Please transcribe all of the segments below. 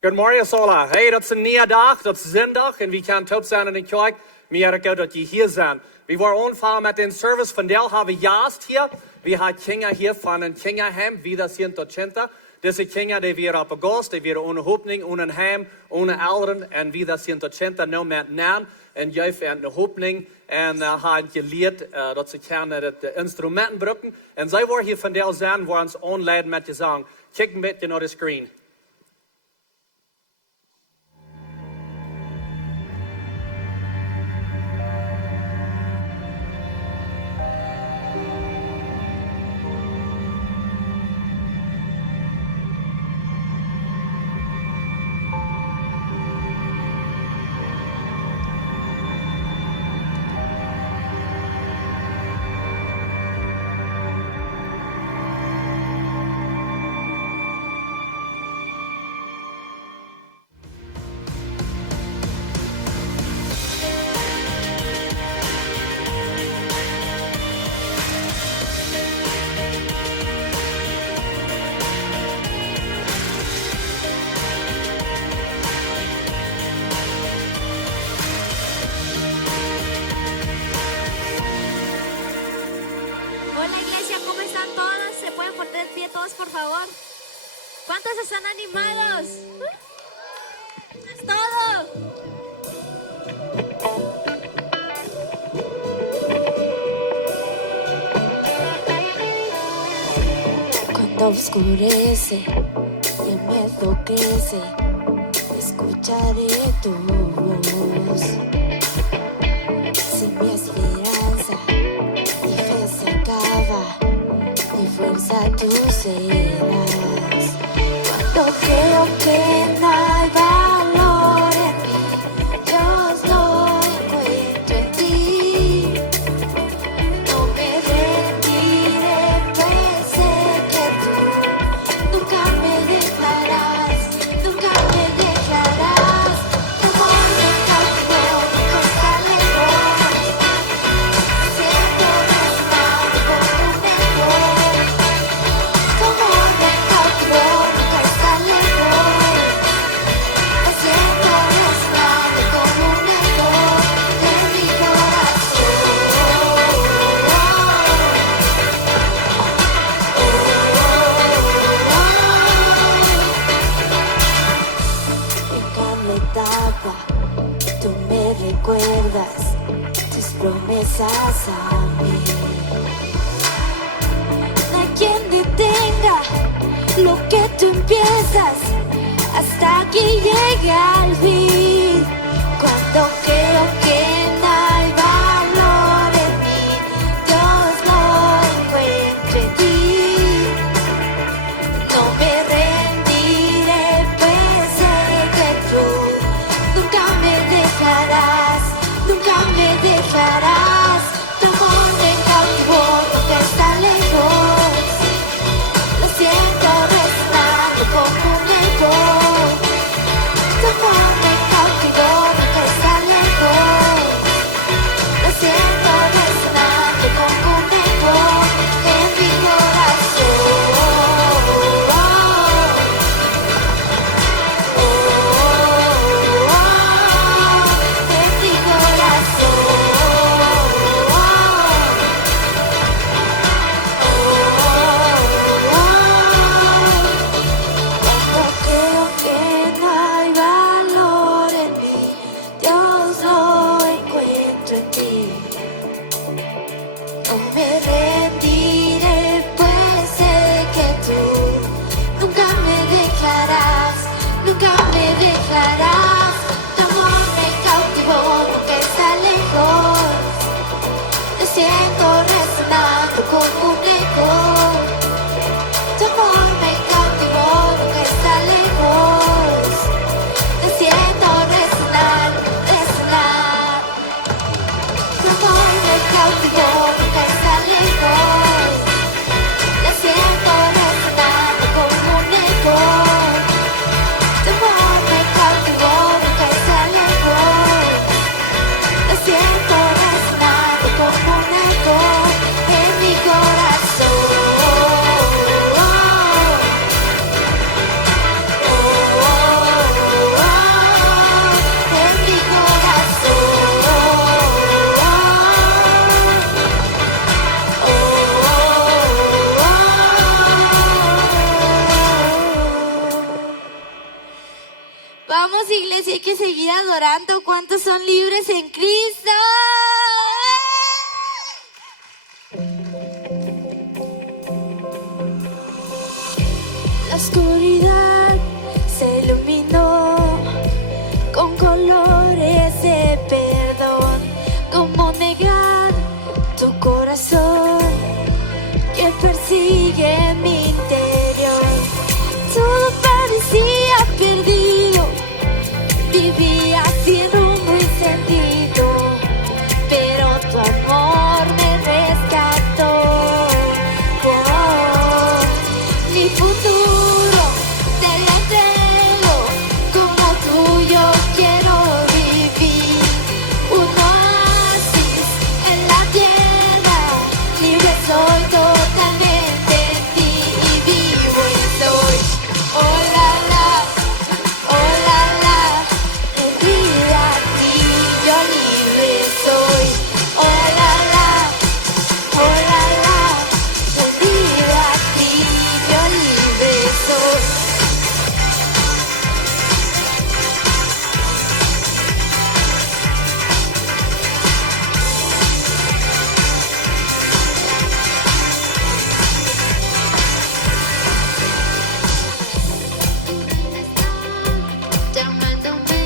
Goedemorgen Sola. Hey, dat is een nieuwe dag, dat is zondag en we kan top zijn in de kerk. Merk dat je hier bent. We waren aanvangen met een service, vandaag hebben we juist hier. We hebben kinderen hier van een kinderheim, Vida 180. Deze kinderen die weer op august, die weer ohne hoopning, ohne heim, ohne ouderen en Vida 180 nu met naam. En juist aan de hoopning en hebben geleerd dat ze kunnen de instrumenten gebruiken. En zij worden hier vandaag zijn, waar ons aanleiden met je zang. Kijk een beetje naar de screen. Por favor. ¿Cuántos están animados? Es todo. Cuando oscurece y el miedo crece, escucharé tu voz. Si mi esperanza y fe se acaba, mi fuerza tú serás. Cuando creo que no hay valor en mí, Dios lo encuentro en ti. No me rendiré, pues sé que tú nunca me dejarás, nunca me dejarás. Tu amor me cautivó, nunca está lejos. Siento resbalar como un mejor. Tu amor me cautivó, nunca está lejos. Me siento resbalar como un mejor de mi corazón. En cada etapa tú me recuerdas tus promesas a mí. No hay quien detenga lo que tú empiezas hasta que llega al fin. Cuando creo que no hay valor en mí, Dios lo encuentra en ti. No me rendiré, pues sé que tú nunca me dejarás, nunca me dejarás. Tu amor me cautivó, nunca está lejos. Lo siento resonando como un eco. Tu amor me cautivó, nunca está lejos. Vamos, iglesia, hay que seguir adorando. ¿Cuántos son libres en Cristo? La oscuridad se iluminó con colores de perdón. ¿Cómo negar tu corazón que persigue mi interior? Todo parecía perdido, vivía sin rumbo y sentido, pero tu amor me rescató. Oh, mi futuro te lo entrego, como tuyo quiero vivir. Un oasis en la tierra, libre soy totalmente en ti y vivo y soy. Oh la la, rendido a ti, yo libre soy. Oh la la, rendido a ti, yo libre soy. Llamándome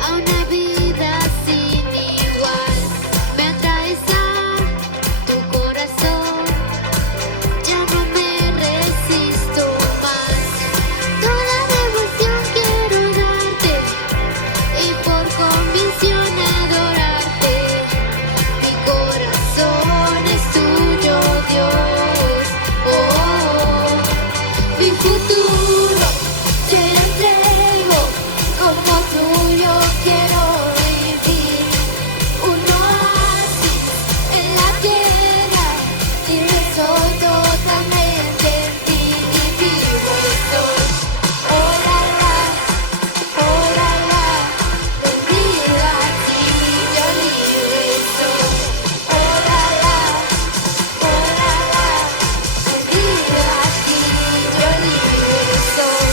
a una vida sin igual, me atraes a tu corazón, ya no me resisto más. Toda devoción quiero darte y por convicción adorarte. Mi corazón es tuyo, Dios. Oh, mi futuro te lo entrego, como tuyo quiero vivir. Un oasis en la tierra, libre soy totalmente en ti y vivo estoy. Oh la la, rendido a ti, yo libre soy. Oh la la, rendido a ti, yo libre soy.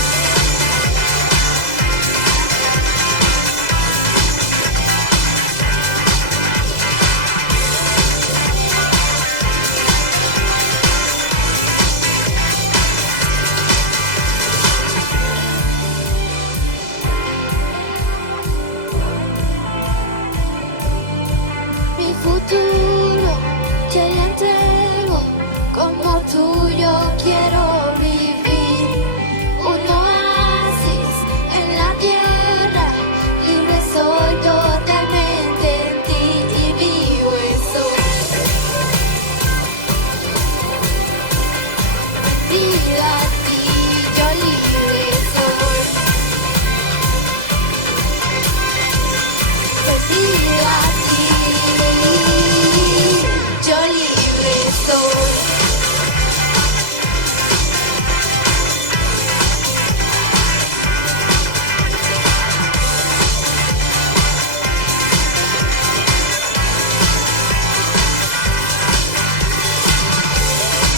Mi futuro te lo entrego, como tuyo quiero vivir. Un oasis en la tierra, libre soy totalmente en ti y vivo estoy. Rendido a ti, yo libre soy. Rendido a ti, yo libre soy.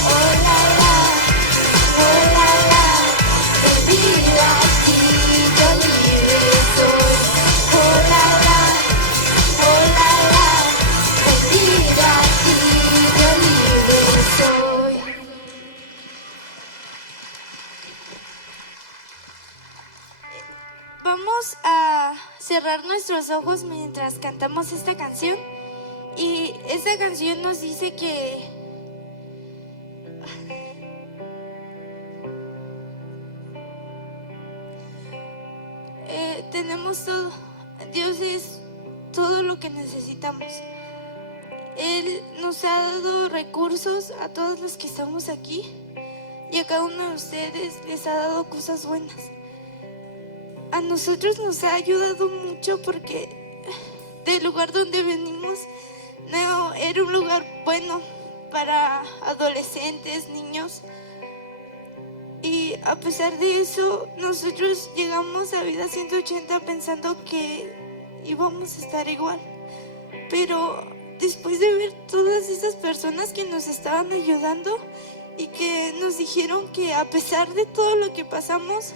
Oh la la, rendido a ti, yo libre soy. Oh la la, rendido a ti, yo libre soy. Vamos a cerrar nuestros ojos mientras cantamos esta canción. Y esta canción nos dice que tenemos todo. Dios es todo lo que necesitamos. Él nos ha dado recursos a todos los que estamos aquí y a cada uno de ustedes les ha dado cosas buenas. A nosotros nos ha ayudado mucho porque del lugar donde venimos no era un lugar bueno para adolescentes, niños. Y a pesar de eso, nosotros llegamos a Vida 180 pensando que íbamos a estar igual. Pero después de ver todas esas personas que nos estaban ayudando y que nos dijeron que a pesar de todo lo que pasamos,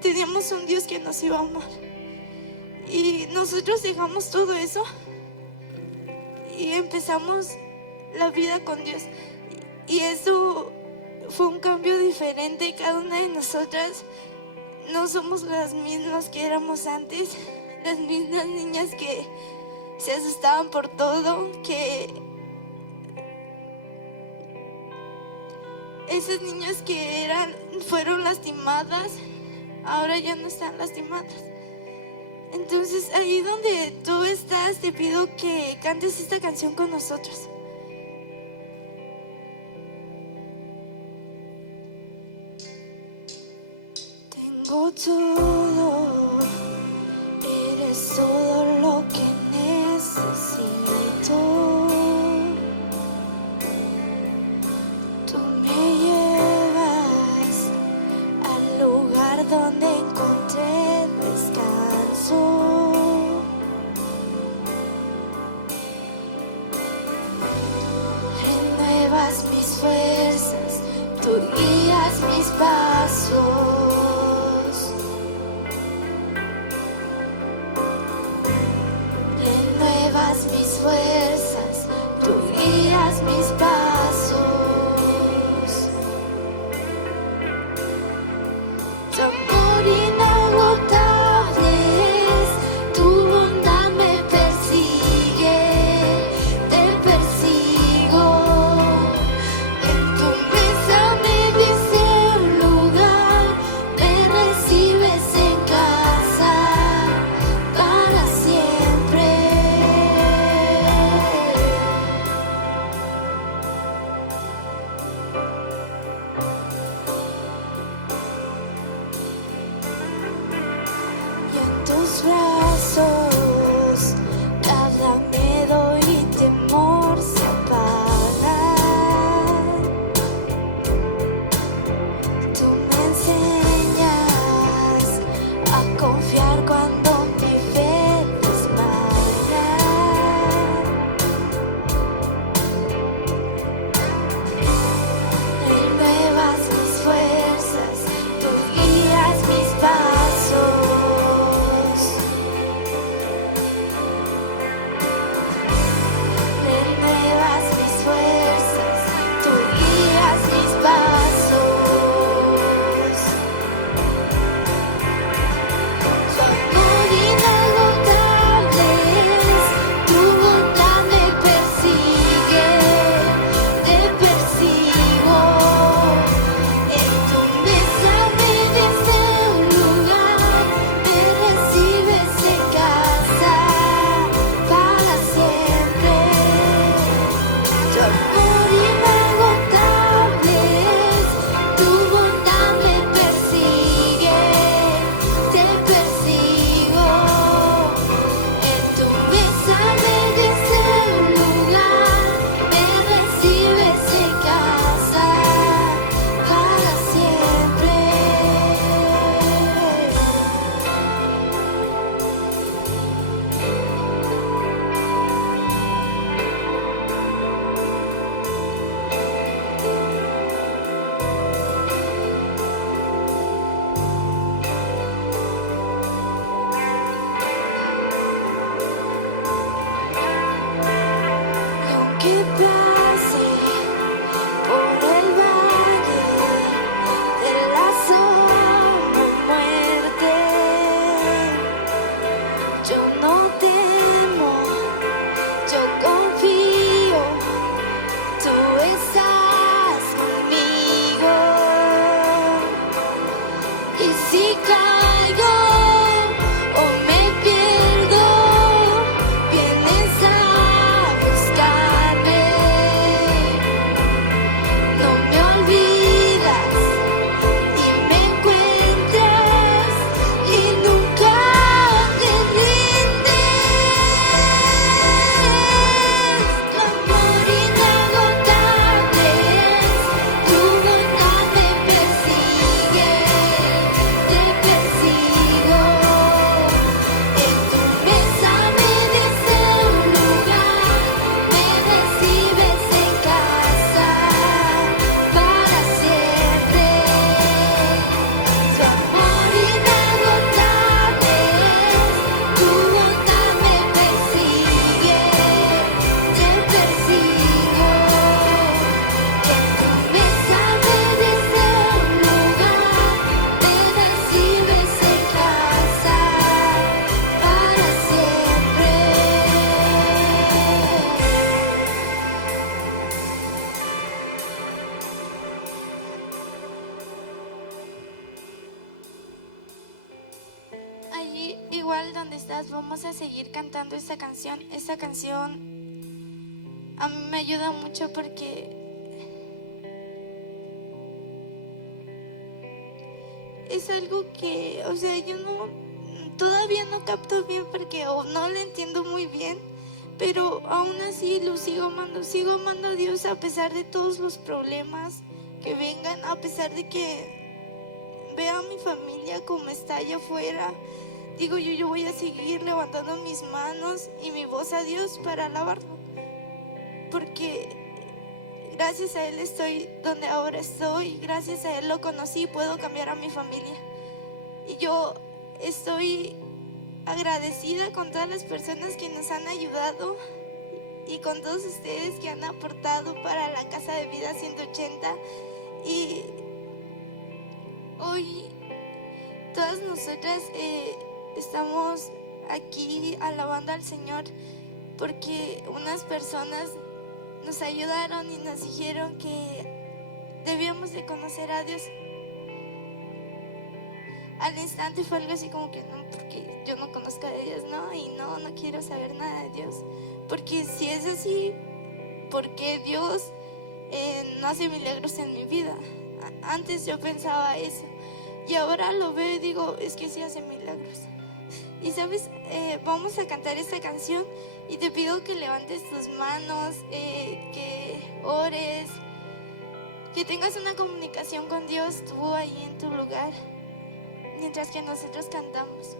teníamos un Dios que nos iba a amar. Y nosotros dejamos todo eso y empezamos la vida con Dios. Y eso fue un cambio diferente. Cada una de nosotras no somos las mismas que éramos antes. Las mismas niñas que se asustaban por todo, que esas niñas que fueron lastimadas, ahora ya no están lastimadas. Entonces, ahí donde tú estás, te pido que cantes esta canción con nosotros. Tengo todo, eres todo lo que necesito. Tú me llevas al lugar donde encontré descanso. Renuevas mis fuerzas, tú guías mis pasos. Renuevas mis fuerzas, tú guías mis pasos. Tu amor inagotable igual donde estás, vamos a seguir cantando esta canción. Esta canción a mí me ayuda mucho porque es algo que, o sea, yo todavía no capto bien porque no lo entiendo muy bien, pero aún así lo sigo amando a Dios a pesar de todos los problemas que vengan, a pesar de que vea a mi familia como está allá afuera. Digo yo voy a seguir levantando mis manos y mi voz a Dios para alabarlo, porque gracias a Él estoy donde ahora estoy, gracias a Él lo conocí y puedo cambiar a mi familia. Y yo estoy agradecida con todas las personas que nos han ayudado y con todos ustedes que han aportado para la Casa de Vida 180. Y hoy todas nosotras estamos aquí alabando al Señor porque unas personas nos ayudaron y nos dijeron que debíamos de conocer a Dios. Al instante fue algo así como que no, porque yo no conozco a Dios, no, y no quiero saber nada de Dios. Porque si es así, ¿por qué Dios no hace milagros en mi vida? Antes yo pensaba eso y ahora lo veo y digo, es que sí hace milagros. Y sabes, vamos a cantar esta canción y te pido que levantes tus manos, que ores, que tengas una comunicación con Dios tú ahí en tu lugar, mientras que nosotros cantamos.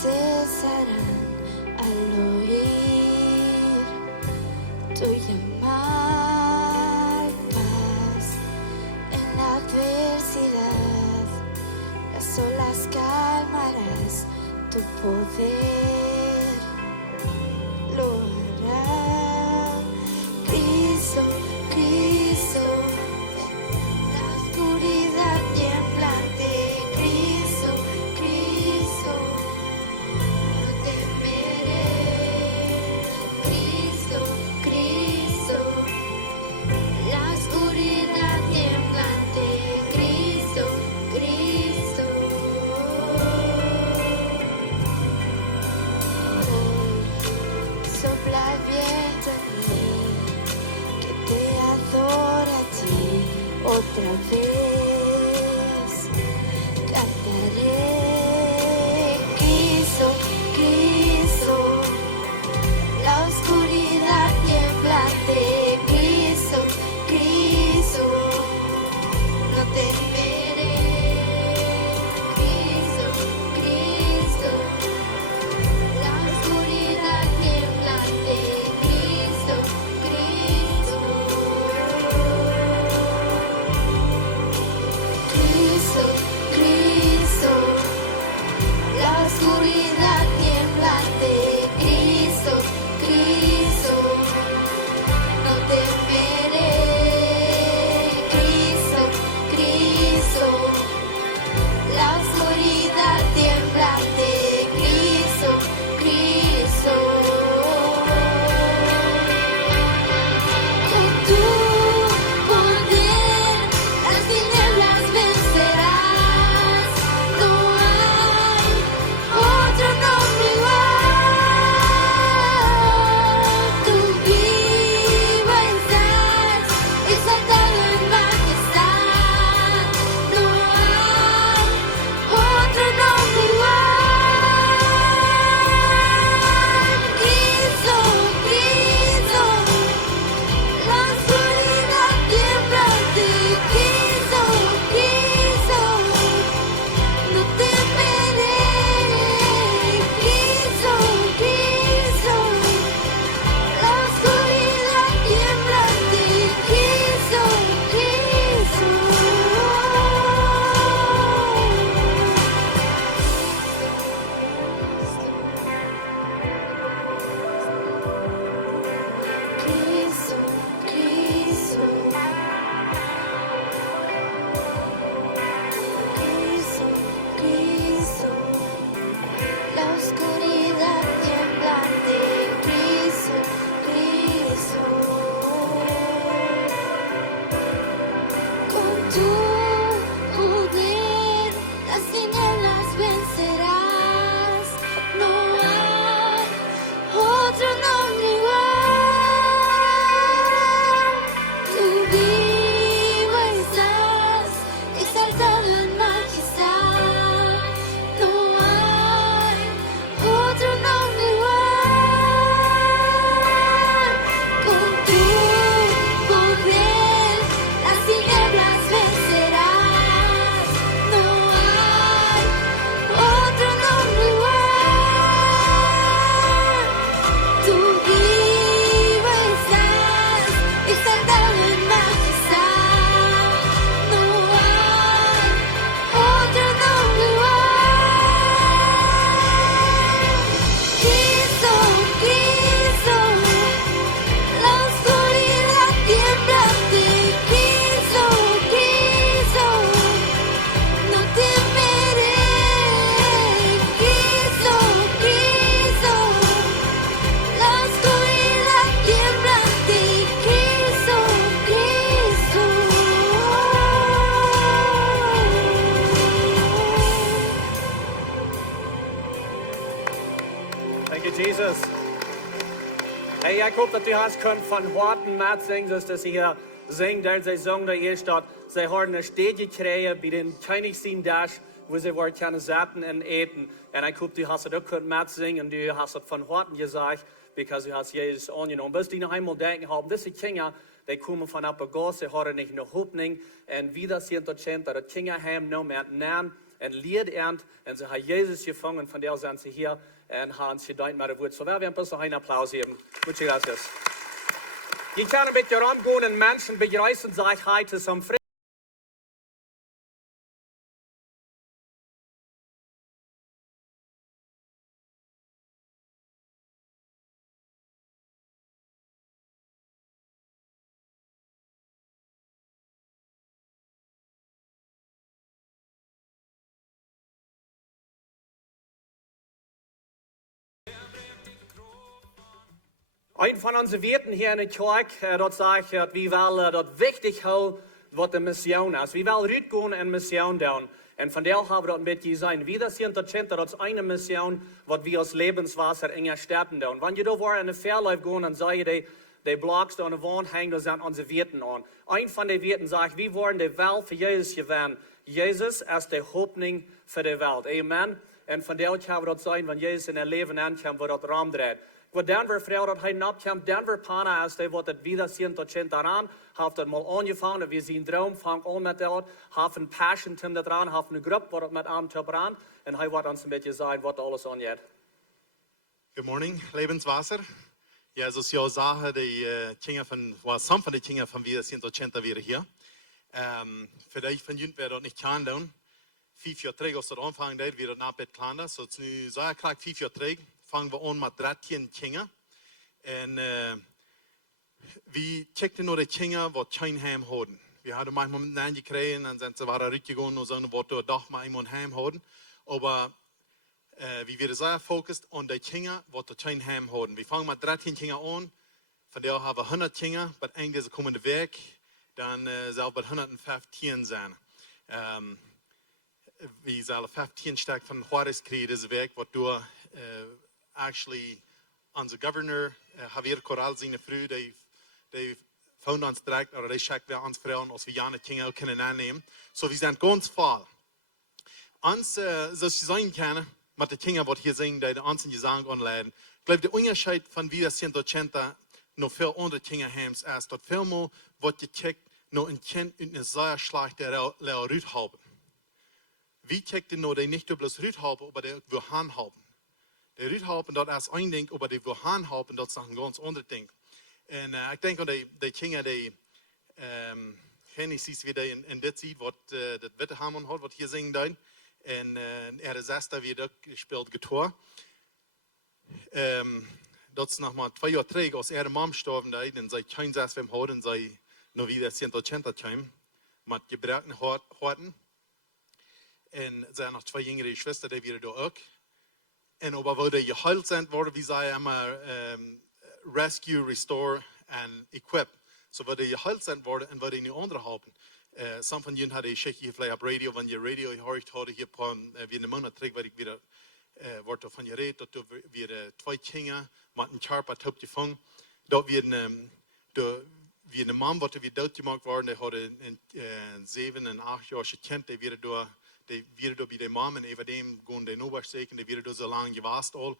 Cesarán al oír tu llamar, paz en la adversidad, las olas calmarás, tu poder lo hará. Cristo, Cristo, la oscuridad temblante, Cristo, Cristo. Otra vez cantaré, Cristo, Cristo, la oscuridad temblante, Cristo, Cristo, no temeré, Cristo, Cristo, la oscuridad temblante, Cristo, Cristo. Cristo, la oscuridad temblante, Cristo, Cristo, no temeré, Cristo, Cristo, la oscuridad temblante, Cristo, Cristo. Con tu poder las tinieblas vencerás. No hay otro Thank you, Jesus. Hey, ich hoffe, dass du hast können von Worten mitsingen, dass sie hier singen, der sie sagen, da ist, dass sie haben eine Städte kriegen bei den Königsin Dash, wo sie wollen keine Satten und eten. Und ich hoffe, du hast das auch können mitsingen und du hast das von Worten gesagt, weil du hast Jesus angenommen. Bis die noch einmal denken haben, diese Kinder, die kommen von ab Gott, sie haben nicht eine Hoffnung. Und wie das hier unterscheiden, dass die Kinder haben noch mehr Namen und Lied ernt. Und sie haben Jesus gefangen, von der sind sie hier. Und haben sie gedankt mit der Wort. So werden wir ein bisschen einen Applaus geben. Muchas gracias. Ich kann ein bisschen rumgehen und Menschen begrüßen, sage ich heute zum Frieden. Ein von unseren Werten hier in der Kirche, dort sagt, dass wir wollen dort wichtig haben, was die Mission ist. Wir wollen rausgehen und Mission tun. Und von der haben wir dort mit gesagt, wie das hier unterscheiden, das ist eine Mission, was wir als Lebenswasser in der Stadt tun. Wenn ihr da war in der Fairlife gehen, dann seid ihr die Blocks da an der Wand hängen, da sind unsere Werten an. Ein von den Werten sagt, wir wollen die Welt für Jesus gewinnen. Jesus ist die Hoffnung für die Welt. Amen. Und von der haben wir dort sagen, wenn Jesus in ihr Leben ankommt, wird dort Raum dreht. Wat Denver vrouw dat hij napkwam, Denver Pana is die wat het wieder zien tot zijn daaraan, heeft het mal aangevangen, we zien droom, vangt aan met dat, heeft een passion tim dat eraan, heeft een groep wat het met aan te braan, en hij wordt ons een beetje zeggen wat alles aangeeft. Good morning, Lebenswasser. Ja, zoals je al zag, de kinderen van, some van de kinderen van Vida 180 weer hier. Voor die van jullie werden dat niet gaan doen. 5 jaar terug, als dat aanvangen deed, weer dat na bed klaar. Zo het nu, zo krijg 5 jaar terug. Fangen wir an mit 13 Kindern. Und wir checkten nur die Kinder, die kein Heim hatten. Wir hatten manchmal miteinander gekriegt, und dann sind sie rausgegangen und so, wo wir doch mal ein Heim hatten. Aber wir werden sehr fokussiert auf die Kinder, die kein Heim hatten. Wir fangen mit 13 Kindern an. Von der haben wir 100 Kinder, bei einigen kommen die weg, dann soll es 115 sein. Wir sollen 15 Stück von Juarez kriegen, das Weg, was du actually, unser Governor, Javier Corral, seine Frau, die phoned uns direkt, oder die schickt wir uns Frauen, als wir ja nicht Kinder können annehmen. So, wir sind ganz voll. Uns, so sie sagen können, mit den Kindern, die hier singen, die uns in Gesang anleiten, ich glaube, der Unterschied von Vida 180 noch viel andere Kinder haben, ist, dass vielmal wird gecheckt, noch ein Kind in eine sehr schlechte Rüt haben. Wie checkt ihr noch, die nicht nur bloß Rüt haben, aber die wir haben? Die Rüt haben, das ist ein Ding, aber die wir haben, das ist ein ganz anderes Ding. Und ich denke, die Kinder, die Genesis wieder in das sieht, was das Wetterhammer hat, was hier singen da. Und ist da wieder gespielt, Gitarre. Das ist nochmal 2 Jahre zurück, als Mom gestorben ist, und sie kein Satz beim Haut und sie noch wieder 180 kam, mit gebrochenen Horten. Und sie haben noch 2 jüngere Schwestern, die wieder da auch. Und aber wo die geheilt sind, wurde wie sie immer Rescue, Restore und Equip. So wo die geheilt sind, wurde und wo die nicht andere haben. Some von ihnen hatte ich hier vielleicht auf Radio, wenn ihr Radio gehört hatte, hier wie einen Monat zurück, weil ich wieder wurde von ihr redet, dass wir 2 Kinder mit einem Körper top gefangen. Dort wie eine Mann, die wir dort gemacht worden, der hatte ein 7- und 8-jähriges Kind, der wieder durch die wieder bei der Mom und über dem gehen die Nubersägen, die wieder so lange gewasst all,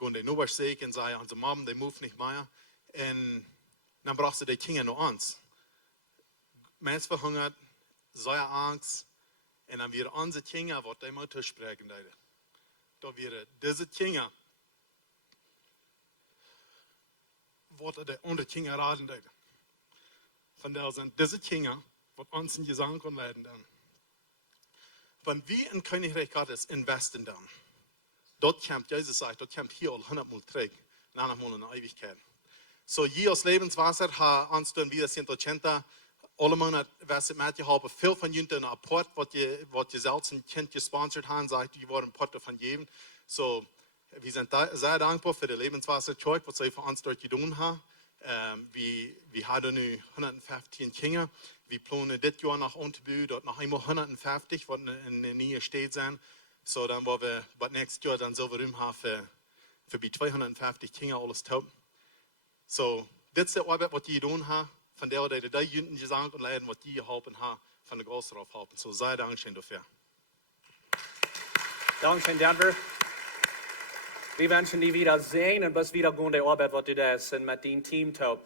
gehen die Nubersägen und sagen, unsere Mom, die move nicht mehr. Und dann brauchst du die Kinder noch uns. Menschen verhungert, sehr Angst, und dann wir unsere Kinder, was die Mutter sprechen, da wir diese Kinder, was die andere Kinder raten, von der sind diese Kinder, was uns in Gesang und leiden dann. Wenn wir in Königreich Gottes investieren dann, dort kommt, Jesus sagt, dort kommt hier all 100 Mal zurück, 100 Mal in der Ewigkeit. So, hier als Lebenswasser haben uns dann wieder 180, alle Monate, was ich mit dir habe, viel von ihnen einen Apport, was die selbst ein Kind gesponsert haben, sagt, die wollen einen Apport davon geben. So, wir sind sehr dankbar für die Lebenswasser-Church, was sie für uns dort getan haben. Wir haben nu 115 Kinder. Wir planen dit Jahr nach Unterbü, dort noch einmal 150, was in der Nähe steht sein. So, dann wollen wir, but next Jahr, dann sollen wir haben für für die 250 Kinder alles taub. So, das ist die Arbeit, was die tun haben, von der die Jünden gesagt und leiden, was die geholfen haben, von der Großen drauf helfen. So, sei Dankeschön dafür. Dankeschön, Denver. Wir wünschen dir wieder sehen und bis wieder gute Arbeit, was du da hast mit deinem Team tust.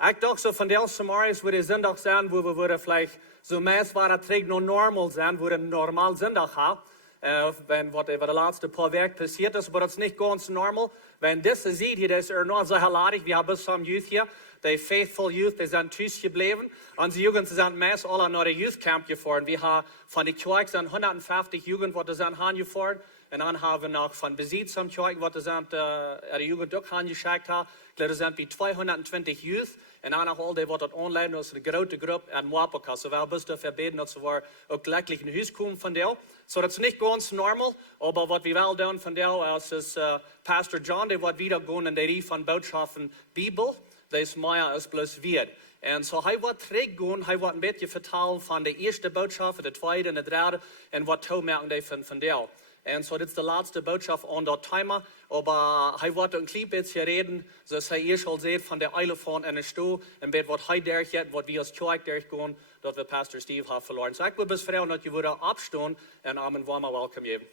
Ich dachte so von der Samaris würde Sonntag sein, wo wir vielleicht so meist war das Träg noch normal sein, wo wir normal Sonntag haben. Wenn was über die letzten paar Wochen passiert ist, aber das ist nicht ganz normal. Wenn das sieht hier, das ist noch so herrlich. Wir haben some Youth hier, die faithful Youth, die sind Tschüss geblieben. Unsere Jugend sind meist alle nach der Youth Camp gefahren. Wir haben von der Kirche sind 150 Jugend, die sind hingefahren. Und dann haben wir noch von Besitz am Kirche, die sind der Jugend auch hingeschickt haben. Ich glaube, das sind wie 220 Youth. Und dann auch all die, die dort online ist, eine große Gruppe in Wapaka. So wir bist dafür beten, dass wir auch glücklich in Haus kommen von dir. So das ist nicht ganz normal, aber was wir wollen tun von dir ist, Pastor John, der wird wieder gehen in der Reihe von Botschaften Bibel. Das Meier ist bloß Wieed. Und so er wird zurückgehen, er wird ein bisschen vertellen von der ersten Botschaft, der zweiten und der dritten, und was toemerken von dir. Und so das ist die letzte Botschaft an der Timer, aber er wird ein klein bisschen reden, so dass ihr schon seht von der Elefant in der Stuhl, und was er durchgeht, was wir als Kirche durchgehen, dort wir Pastor Steve haben verloren. So ich will bis Frau, dass ihr wieder abstehen und einen warmen Willkommen geben.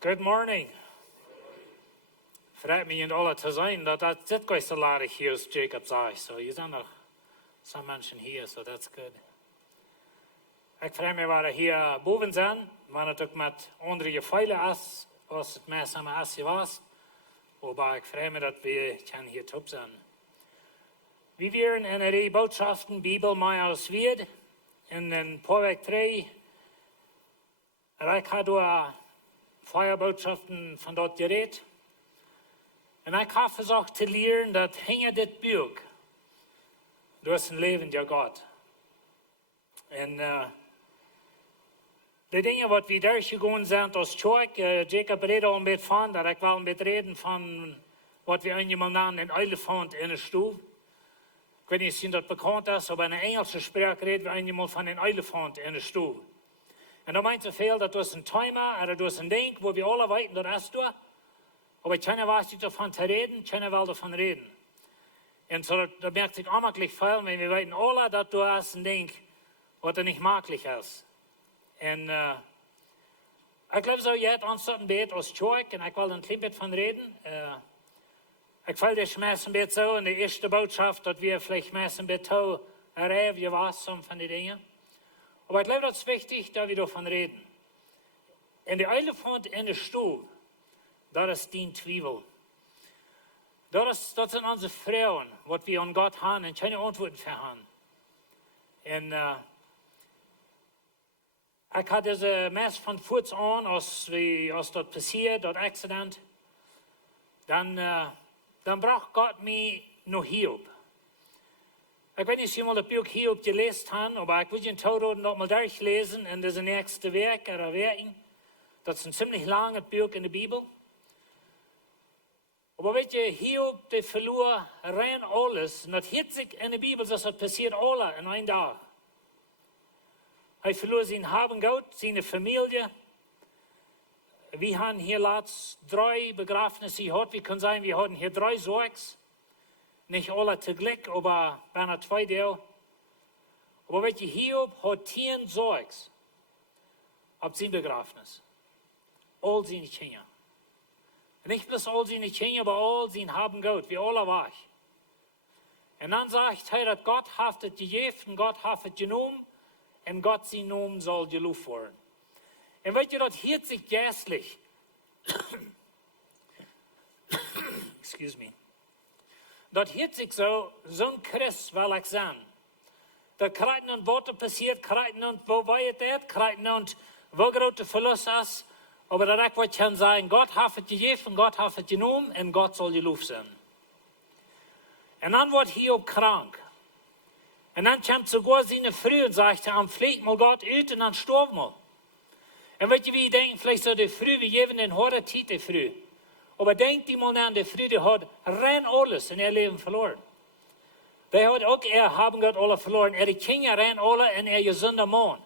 Good morning. Freut mich, in alle zu sein. Das ist gleich so ladig hier, als Jacob sagt. So, hier sind noch some Menschen hier, so that's good. Ich freue mich, dass wir hier boven sind. Man hat auch mit anderen Gefeilen als das meistens als je was. Aber ich freue mich, dass wir hier top sind. Wir werden in der Botschaften Bibel mal aus Wieed. In den Powerwerk 3. Ich habe Feuerbotschaften von dort geredet. Und ich habe versucht zu lernen, dass hinter das Buch, du hast ein lebender Gott. Und die Dinge, die wir durchgegangen sind aus Kirche, Jacob redet auch ein bisschen von, dass ich will ein bisschen reden von, was wir einmal nennen, ein Elefant in der Stube. Ich weiß nicht, ob das bekannt ist, aber in der englischen Sprache reden wir einmal von einem Elefant in der Stube. Und da meint es viel, dass du ein Timer oder du ein Ding, wo wir alle wissen, das ist du. Aber keiner weiß nicht davon zu reden, keiner will davon reden. Und so, da merkt sich unmöglich viel, wenn wir wissen alle, dass du hast ein Ding, was nicht möglich ist. Und ich glaube, so jetzt uns ein bisschen aus Kirche, und ich will ein klein bisschen von reden. Ich will dich ein bisschen so in der ersten Botschaft, dass wir vielleicht ein bisschen erleben, was von den Dingen. Aber ich glaube, das ist wichtig, dass wir davon reden. Und der Elefant in der Stube, das ist die Zwiebel. Das sind unsere Frauen, was wir an Gott haben und keine Antworten für haben. Und ich hatte diese Mess von Fuß an, als dort passiert, dort Accident. Dann braucht Gott mich noch Hiob. Ich weiß nicht, ob Sie mal das Buch Hiob gelesen haben, aber ich will den Tod noch mal durchlesen in das nächste Werk oder Werken. Das ist ein ziemlich langes Buch in der Bibel. Aber wenn ihr Hiob, der verlor rein alles, und das hört sich in der Bibel, dass das passiert alle in einem Tag. Er verlor sein Haben Gott, seine Familie. Wir haben hier letzt 3 Begrafnisse gehabt. Wir können sagen, wir hatten hier 3 Sorgs. Nicht alle zugleich, aber beinahe 2 Teil. Aber wenn ihr Hiob hat 10 Sorgs auf sein Begrafnis. All seine Kinder. Nicht bloß all seine Kinder, aber all sein Haben Gott, wie alle war. Und dann sagt er, dass Gott hat es gegeben, Gott hat es genommen, und Gott sein Namen soll gelobt werden. Und wenn ihr das hört sich geistlich, excuse me, das hört sich so ein Christ, weil ich sagen. Da kreiten und was passiert, kreiten und wo weit das, kreiten und wo große Verlust ist. Aber da ich kann sagen, Gott hat es gegeben, Gott hat es genommen und Gott soll gelobt sein. Und dann wird Hiob krank. Und dann kommt sogar seine Frau und sagt, am Pflegt mal Gott ut und dann stirbt mal. Und wenn wir denken, vielleicht so die Frau, wir geben den harten Zeit der Frau. Aber denkt die mal an, die Frau, die hat rein alles in ihr Leben verloren. Die hat ook haben Gott alle verloren. Die Kinder rennen alle in gezonde Mann.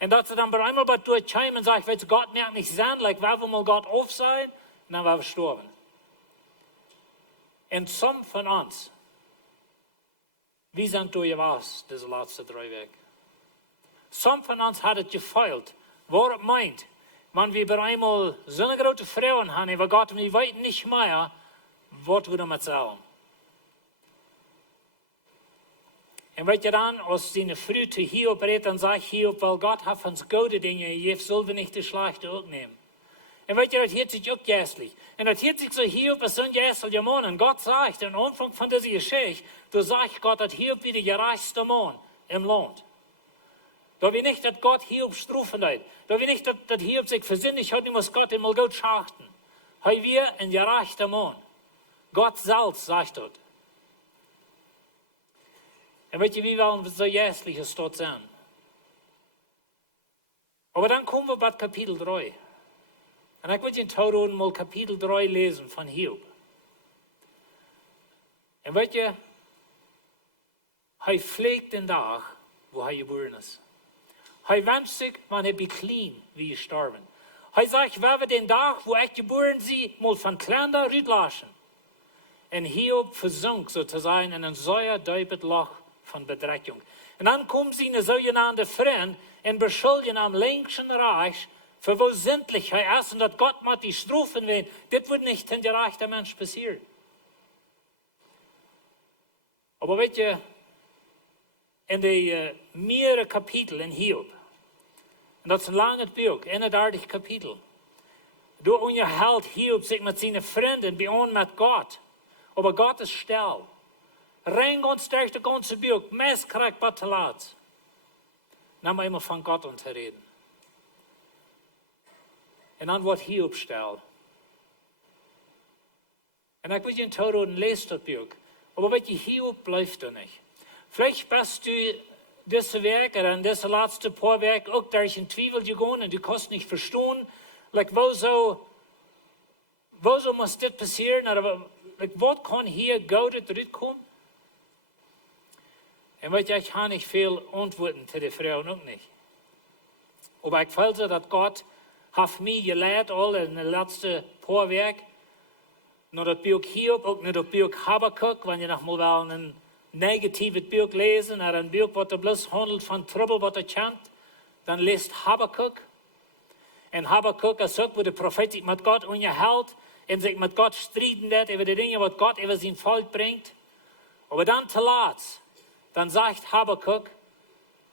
Und dat ze dan bij einmal bij durchkommen und sagen, weet Gott merkt nicht sein, like waar we mal Gott auf sein, und dann waren wir gestorben. Und some von uns, wie sind durchgewas, diese letzten 3 Wochen? Some von uns hat es gefeilt. Wat meint, wenn wir bei einmal so eine große Frauen haben, aber Gott, wir weten nicht mehr, was wir damit sagen. Und weet je dan, als die Frau zu Hiob redet, dann sagt Hiob, weil Gott hat uns gute Dinge gegeben, sollen wir nicht die schlechte auch nehmen. Und weet je, das hört sich auch gästlich. Und das hört sich so, Hiob ist so ein gästlicher Mann. Und Gott sagt, am Anfang von dieser Geschichte, da sagt Gott, dass Hiob wieder der reichste Mann im Land. Da wir nicht, dass Gott Hiob strafen hat. Da wir nicht, dass Hiob sich versündigt hat, muss Gott ihm mal gut schachten. Hij wir ein gerechter Mann. Gott selbst sagt das. Und weet je, wie wollen wir so jästliches dort sein? Aber dann kommen wir bei Kapitel 3. Und ich will in Torah mal Kapitel 3 lesen von Hiob. Und weet je, hij pflegt den Tag, wo er geboren ist. Hij wünscht sich, wenn er beklein, wie gestorben. Hij sagt, wer wir den Tag, wo ich geboren sie, mal von Kländer rüdlaschen. Und Hiob versunkt sozusagen in ein sehr deipet Loch von Bedreckung. Und dann kommen sie eine sogenannte Freund und beschuldigen am längsten Reich, für wo sämtlich er ist und dass Gott mal die Strafen will. Das wird nicht in der reichen Mensch passieren. Aber weet je, in die mehrere Kapitel in Hiob, und das ist ein langes Buch, 31 Kapitel, da unterhält Hiob sich mit seinen Freunden, bei mit Gott. Aber Gott ist still. Rein ganz durch das ganze Buch, meist kriegt was zu laat. Dann immer von Gott an zu reden. Und dann wird Hiob still. Und ich will in Torah und lese das Buch. Aber weet je, Hiob bleibt da nicht. Vielleicht bist du diese Werk oder in diese letzte paar Werk auch durch in Zweifel gegangen und du kannst nicht verstehen, like, wo muss das passieren, oder like, was kann hier Gott zurückkommen? Und weet je, ich habe nicht viel Antworten zu den Frauen auch nicht. Aber ich fühle so, dass Gott hat mir gelehrt, all in den letzten paar Werk, nur das Buch Hiob, auch nicht das Buch Habakuk, wenn ihr noch mal ein negatives Buch lesen, oder ein Buch, das bloß handelt von Trouble, was kennt, dann lest Habakuk. Und Habakuk ist auch, wo der Prophet sich mit Gott unterhält und sich mit Gott streiten wird über die Dinge, was Gott über sein Volk bringt. Aber dann zu laat, dann sagt Habakuk,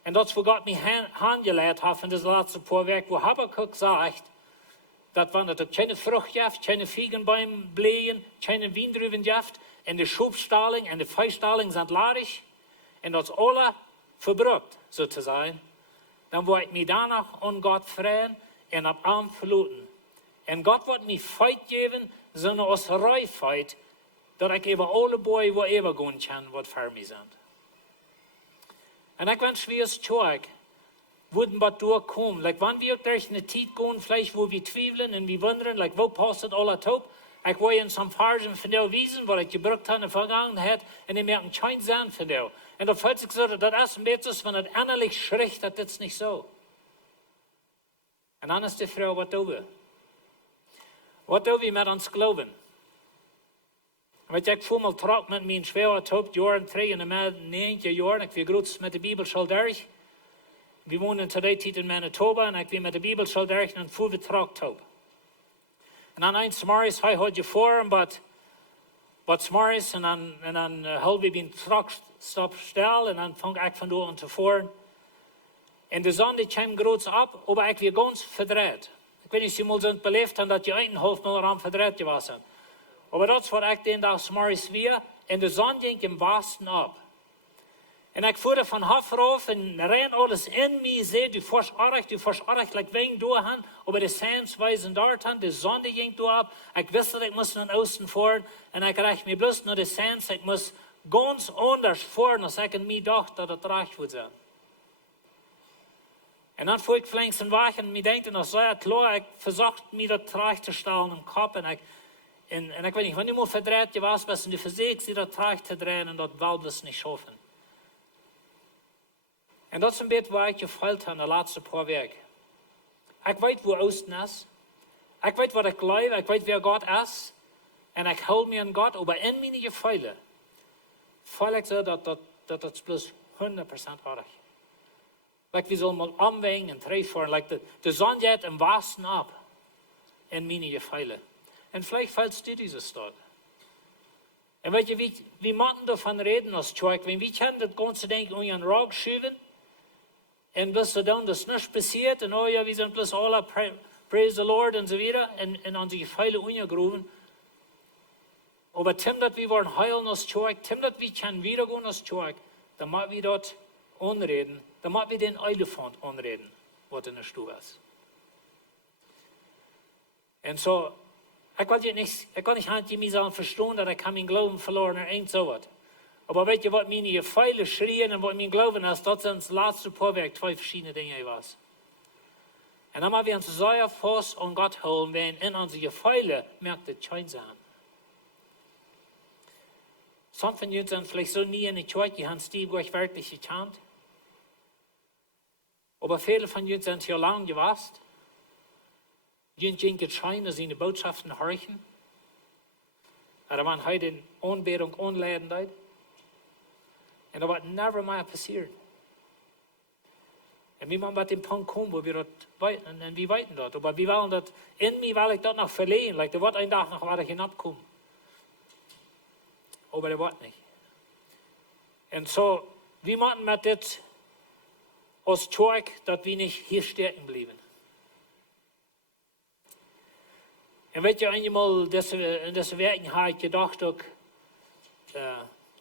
und das, wo Gott mich angelehrt hat, in das letzte paar Werk, wo Habakuk sagt, dass wenn es keine Frucht gibt, keine Feigenbäume blähen, keine Weinreben gibt, und die Schubstalling und die Feistalling sind leerig, und das alle verbrucht, sozusagen, dann wird ich mich danach an Gott freuen und ab Arm verluten. Und Gott wird mir Feit geben, so eine Osserei-Feit, dass ich über alle Bäume, wo ich gehen kann, was für mich sind. Und ich wünsche, wie es Zeug, würden wir durchkommen. Like, wenn wir durch eine Zeit gehen, vielleicht wo wir zweifeln und wir wundern, like, wo passt das alles auf? Ich will in some Phasen von der wiesen, was ich gebraucht habe in der Vergangenheit, und ich merke keinen Sinn von der. Und da fühlt sich so, dass das ein bisschen ist, wenn es innerlich schricht, das ist nicht so. Und dann ist die Frage, was tun wir? Was tun wir mit uns Glauben? Weet je, ik voel me trak met mijn schwere hoofd, jaren 3 en een 9 jaar. Ik ben groot met de Bibelschool durch. We wonen today in Manitoba en ik ben met de Bibelschool durch en voel me trak hoofd. En dan een smaris, hij had je voor, wat smaris, en dan hou we ben trak stop stil en dan vang ik van door aan te voeren. En de zon die kwam groot op, maar ik weer ganz verdreht. Ik weet niet of je mal zo beleefd hebt dat je een half mal aan verdreht was. Aber das war ich den Tag morgens weer en de zon ging im Westen ab. En ik voerde van Hof rauf en rein alles in mij, zei, du fährst arg, like wegen durchhan, aber die Sands weisen dort an, die Sonne ging durch ab, ich wusste, ich muss nach außen fahren, und ich reichte mir bloß nur die Sands, ich muss ganz anders fahren, als ich in mir dachte, dass das recht wird sein. Und dann fuhr ich flinks in Wachen, und mir denkte, das sei ja klar, ich versuchte mir das recht zu stellen im Kopf, und En ik weet niet, wanneer je verdreht je was, was en du verzeker sie dat traag te draaien en dat wel dus niet schaffen. En dat is een beetje waar ik gefeild heb de laatste paar weken. Ik weet hoe Oosten is. Ik weet wat ik geloof, ik weet wie God is. En ik hou me aan God, maar in mijn gevoelen voel ik zo dat het plus 100% aardig. Like we zullen mal omwegen en treffen, like de zon gaat im Westen ab in mijn gevoelen. En vielleicht fällst du diese Stadt. En weet je, wie moeten davon reden als Tjoik? Wie können das ganze Ding in einen Rog schieben? Und bis dann das nicht passiert, und oh ja, wir sind bloß alle, praise the Lord und so weiter, und an die Pfeile ungegroben. Aber Tim, dass wir wollen heilen als Tjoik, Tim, dass wir können wiedergehen als Tjoik, dann müssen wir dort anreden, dann müssen wir den Elefant anreden, was in der Stube ist. Und so, ich kann nicht hand mir sagen, verstehen, dass ich meinen Glauben verloren habe, irgend so was. Aber weet je wat meine Pfeile schrien und was mein Glauben ist, das sind das letzte paar Werk, zwei verschiedene Dinge was. Und dann haben wir uns sehr fast an Gott holen, wenn in unsere Pfeile merkt es kein sein. Some von uns sind vielleicht so nie in die Kirche, die haben Steve wirklich gekannt. Aber viele von uns sind hier lang gewesen. Die sind gescheinen, seine Botschaften horchen. Da waren heute in Anbetung anleitend. Und das wird never mehr passieren. Und wir müssen bei dem Punkt kommen, wo wir das weiten, und wir weiten dort. Aber wir wollen das, in mir will ich das noch verlegen, like, da wird ein Tag noch weiter hinabkommen. Aber das wird nicht. Und so, wir müssen mit das als Tjoik, dass wir nicht hier stecken bleiben. Und weet je, einmal in deze weken habe ich gedacht,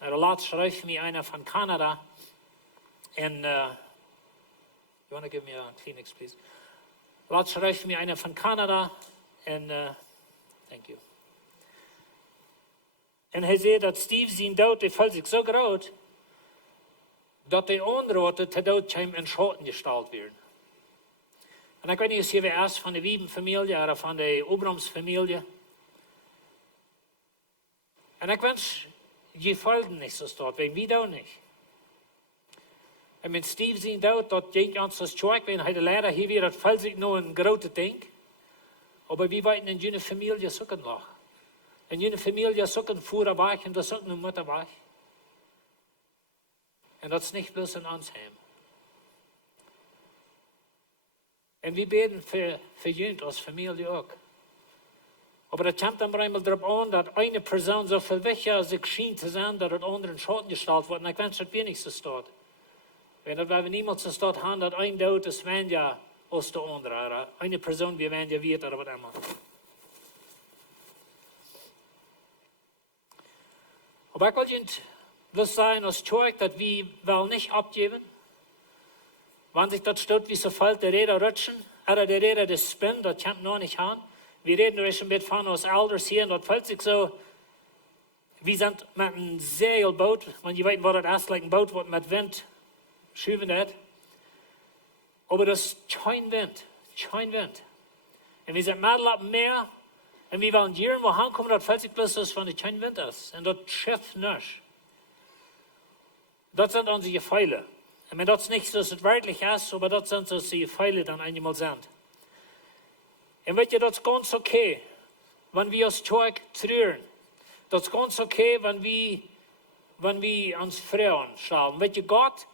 laatst schreibt mir einer von Kanada. Und, you want to give me a Kleenex, please? Laatst schreibt mir einer von Kanada. Und, thank you. Und hij zei dat Steve zijn dood, die voelt zich zo groot, dat die anderen die te dood zijn in Schoten gestalt werden. En ik weet niet of je weer van de Wieed-familie of van de Obrams-familie. En ik wens, je volgen niet zo staat, wegen wie ook niet. En met Steve zijn dood, dat denk je ons als Tjoik, wenn hij de leider hier weer, dat voelt zich nog een grote ding. Maar wie weten in jullie familie zoeken nog. In jullie familie zoeken voeren weg en dat zoeken een moeder weg. En dat is niet bloß in ons heim. En we beten voor jullie als familie ook. Maar het komt dan eenmaal erop aan dat eine persoon zoveel wichtiger zich schijnt te zijn, dat het andere in Schoten gesteld wordt. En ik wens dat wenig zo staat. Want we niemand zo staat hebben dat een dood is, wenn ja als de andere. Eine persoon wie wenn ja weet dat wat immer. Aber ich will Ihnen bloß sagen, als Tjoik, dass wir wel nicht abgeben. Wenn sich das steht, wie so fällt, der Räder rutschen, oder der Räder das Spin, das kommt noch nicht an. Wir reden durch ein bisschen von uns Elders hier, und das fällt sich so, wir sind mit einem Seilboot, wenn ihr wisst, was das ist, like ein Boot, das mit Wind schieben hat. Aber das ist kein Wind, kein Wind. Und wir sind mitten auf dem Meer, und wir wollen hier, wo hinkommen, das fällt sich bloß, dass von der kein Wind ist. Und das Schiff nicht. Das sind unsere Gefühle. Und wenn das nicht so es wirklich ist, aber das sind so die Gefühle dann einmal sind. Und weet je, das ist ganz okay, wenn wir als Tjoik trüren. Das ist ganz okay, wenn wir uns Frauen schauen. Weet je, Gott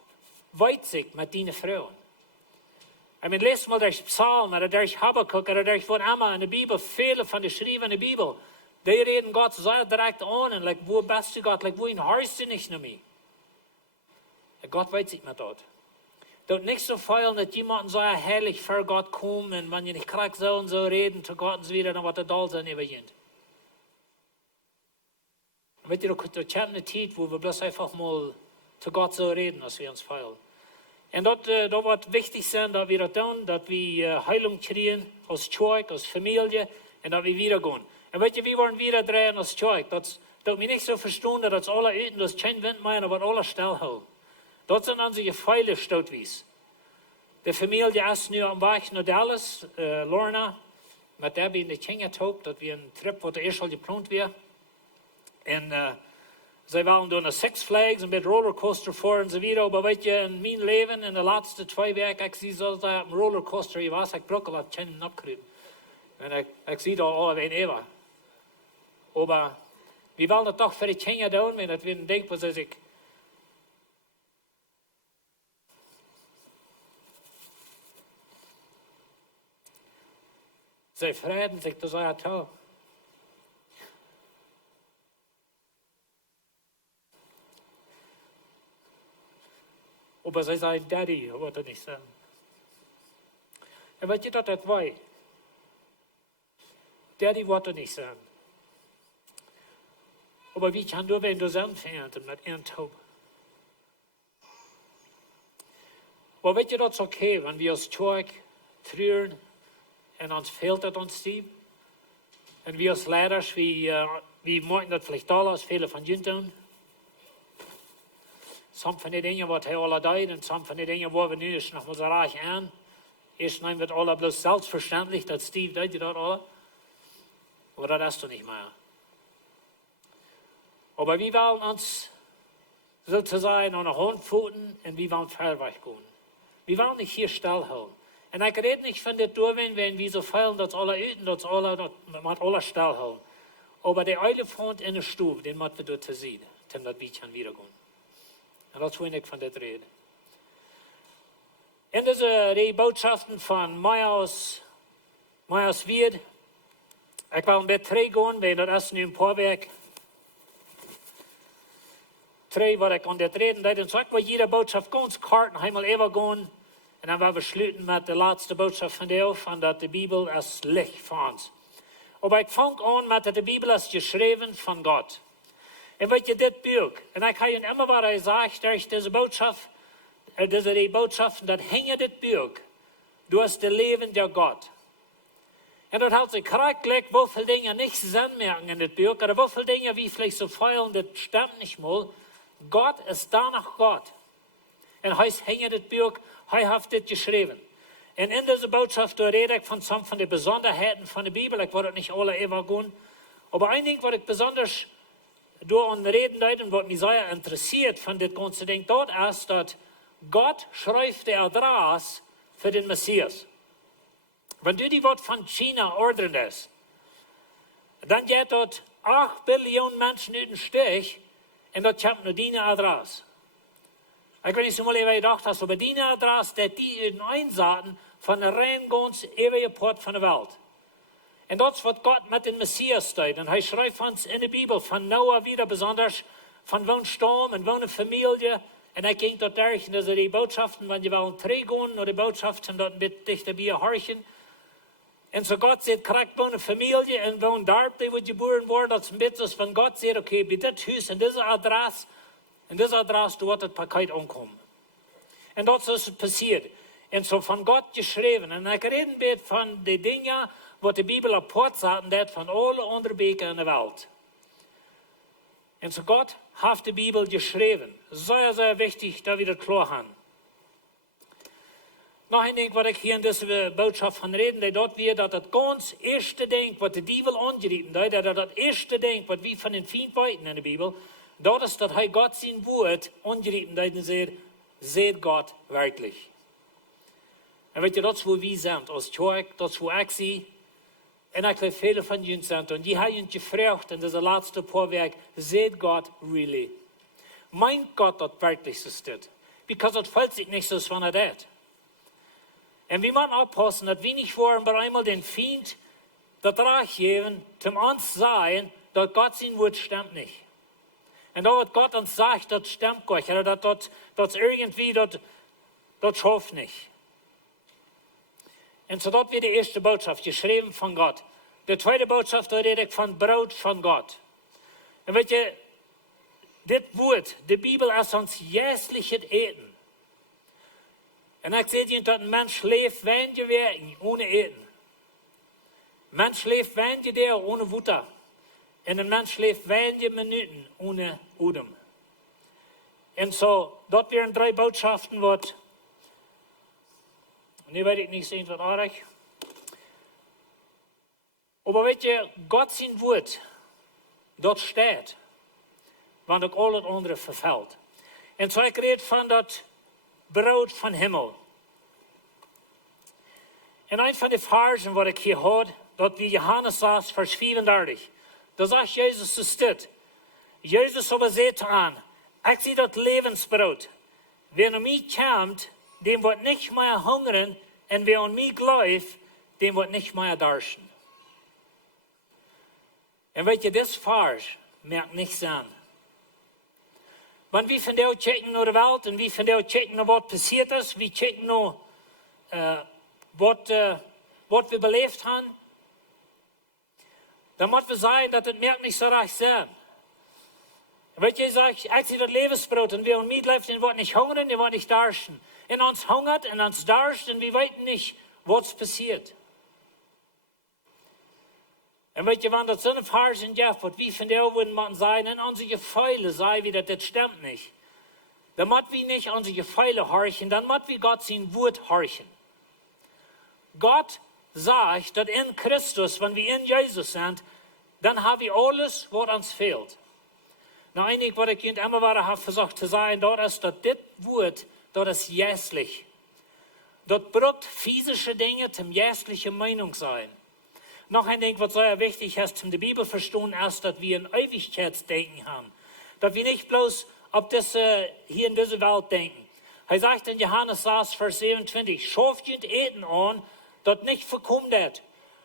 weet sich mit deinen Frauen. Ich meine, lest mal durch Psalm oder durch Habakkuk oder durch was immer in der Bibel, viele von den Schreiben in der Bibel, die reden Gott sehr direkt an und like, wo bist du Gott, like, wohin hörst du nicht nach mir? Gott weiß sich mit dort. Dort nicht so viel, dass jemand so herrlich vor Gott kommt und wenn ihr nicht kriegt so und so reden zu Gott und so wieder, dann wird er da sein über ihn. Weet je, da kommt eine Zeit, wo wir bloß einfach mal zu Gott so reden, als wir uns feilen. Und dort wird wichtig sein, dass wir das tun, dass wir Heilung kriegen, als Tjoik, als Familie, und dass wir wieder gehen. Und weet je, wir wollen wieder drehen als Tjoik. Das wir nicht so verstehen, dass alle Eten, das kein Wind mehr, aber alle stillhalten. Dat zijn onze Pfeile stootwies. De familie is nu am Weg naar Dallas, Lorna. met der in de Kingertop, dat we een trip wat eerst al gepland weer. En zij waren door naar Six Flags en met rollercoaster voor en zo weer. Maar weet je, in mijn leven, in de laatste 2 weken, ik zie zoals dat een rollercoaster hier was, ik brok al het Kinn opkruiden. En ik zie dat alle een even. Maar we willen het toch voor de Kinder doen, maar dat we een ding was als ik. Zij vreiden zich dus uit toe. Maar zij zei, Daddy, wat dat niet zijn. En weet je dat wij? Daddy, wat dat niet zijn. Maar wie kan door wenn du anfängst met een Taub? Maar weet je dat is oké, wenn wir als Kirche treuren en ons fehlt het ons diep. En wir als leiders, wie maken dat vielleicht alle als vele van jullie doen. Soms van die dingen wat hij alle deed en soms van die dingen waar we nu eens nog maar zo raar aan. Eerst nemen we het alle bloos zelfverständlich, dat Steve deed je dat alle. Maar dat is toch niet meer. Maar wir wollen uns sozusagen an den Handvoeten und wir wollen verweg gehen. Wir wollen nicht hier stillhouden. En ik red niet van dit doorween, wenn wir so feilen, dat alle eten, dat alle met alle stillhouden. Maar de Elefant in de stoel, den moeten we door te zien, ten dat we gaan weer gaan. En dat wil ik van dit reden. En deze boodschappen van mij als Wieed. Ik wil met 3 gaan, want dat is nu een paar weken. 3 wat ik aan dit reden deed. En zo ik wil jede boodschap ganz kort nog eenmaal even gaan. En dan willen we sluiten met de laatste boodschap van deel, van dat de Bibel is licht voor ons. Maar ik vang aan met dat de Bibel is geschreven van God. En weet je, dit boek, en ik ga je immer wat hij zegt, durch deze boodschap, deze boodschap, dat hing dit boek, door de leven der God. En dat had zich krijgelijk, hoeveel dingen niet zin merken in dit boek, oder hoeveel dingen wie vielleicht so feilen, dat stimmt nicht mal. God is daar nog God. En hij hing dit boek, hij heeft dit geschreven. En in deze boodschap rede ik van some van de bijzonderheden van de Bibel. Ik wil het niet alle even gaan. Maar één ding wat ik besonders door aan reden deed en wat mij zeer interessiert van dit ganze ding, dat is dat God schrijft de adres voor den Messias. Wanneer die wat van China ordert is, dan gaat dat 8 biljoen mensen uit een stich en dat komt naar die adres. Ik weet niet zo moeilijk wat je dacht hast, aber die adres, dat die in einzaten van een rein ganz eeuwige poort van de wereld. En dat is wat God met de Messias deed. En hij schrijft ons in de Bibel van Noah wieder besonders, van woon stam en woon familie. En hij ging tot daar, en dat zijn die boodschappen, want je wil teruggaan naar de boodschappen, dat een beetje dichterbij horchen. En zo God zegt, krijg woon familie en woon daar, die wordt geboren worden. Dat is een beetje van God zegt, oké, bij dit huis en deze adres, wordt het pakket aankomen. En dat is het passiert. En zo van God geschreven. En ik reden een beetje van de dingen wat de Bibel apart zaten deed van alle andere beken in de wereld. En zo God heeft de Bibel geschreven. Zeer, zeer wichtig dat we dat klaar hebben. Nog een ding wat ik hier in deze boodschap van reden, dat weer dat het ganz eerste ding wat de Bibel aangeriepen deed, dat het eerste ding wat we van den Feind weten in de Bibel, dat is dat hij God zijn woord aangeriepen deed en zei, seht God werkelijk. En weet je, dat is hoe we zijn als kerk, dat is hoe ik zie. En ik weet vele van jullie zijn. En die hebben gevraagd in deze laatste paar weken, seht God really? Meint God dat werkelijk zo staat? Because het fällt sich nicht so, van het deed. En we moeten oppassen dat we niet voor eenmaal den Feind dat recht geven, om ons te zeggen, dat God zijn woord stemmt niet. En dat wat God ons zegt, dat stemmt Gott. Oder dat irgendwie, dat schafft nicht. En zo dat weer de eerste boodschap, geschreven van God. De tweede boodschap, daar red ik van brood van God. En weet je, dit woord, de Bibel is ons juistlich het eten. En ik zeg je dat een mens leeft weinig werken, ohne eten. Een mens leeft weinig daar, ohne water. En een mens leeft weinig minuten, ohne adem. En zo, dat waren 3 boodschappen wat... Nu weet ik niet eens wat aardig. Aber weet je, Gott zijn woord, dat staat, want ook al het andere vervalt. En zo ik reed van dat brood van hemel. En een van de versen wat ik hier hoorde, dat wie Johannes 6, vers 34. Daar zegt Jezus zo dit. Jezus aber zegt aan, ik zie dat levensbrood. Wie aan mij komt, dem wordt niet meer hungeren, en wie aan mij gelooft, dem wordt niet meer dorsten. En weet je, dit vers merkt niks aan. Want wie van jou kijken naar de wereld en wie van jou kijken naar wat passiert is, wie kijken naar wat we beleefd hebben, dan moeten we zeggen dat het merkt niet zo recht zijn. Weet je, zegt, ik zie dat levensbrood en wie aan mij leeft, die wordt niet hungeren, die wordt niet dorsten. En ons hungert en ons dorst en we weten niet wat passiert. En weet je, wanneer dat zo'n vers in Jeff wordt, wie van jou würden man zijn en onze gefühle zijn wie dat stimmt niet. Dan moeten we niet onze gefühle horchen, dan moeten we Gott zijn woord horchen. Gott sagt, dat in Christus, wenn wir in Jesus sind, dann haben wir alles, was uns fehlt. Nou, enig wat ik jullie immer wieder habe versucht zu sagen, dat ist, dat dit Wort, dat ist jässlich. Dat brucht physische Dinge zum jässliche Meinung sein. Noch ein Ding, was sehr wichtig ist, zum die Bibel verstehen, ist, dass wir ein Ewigkeitsdenken haben. Dass wir nicht bloß auf das hier in dieser Welt denken. Er sagt in Johannes 6, Vers 27, schafft ihr Eten an, dat nicht verkommt hat.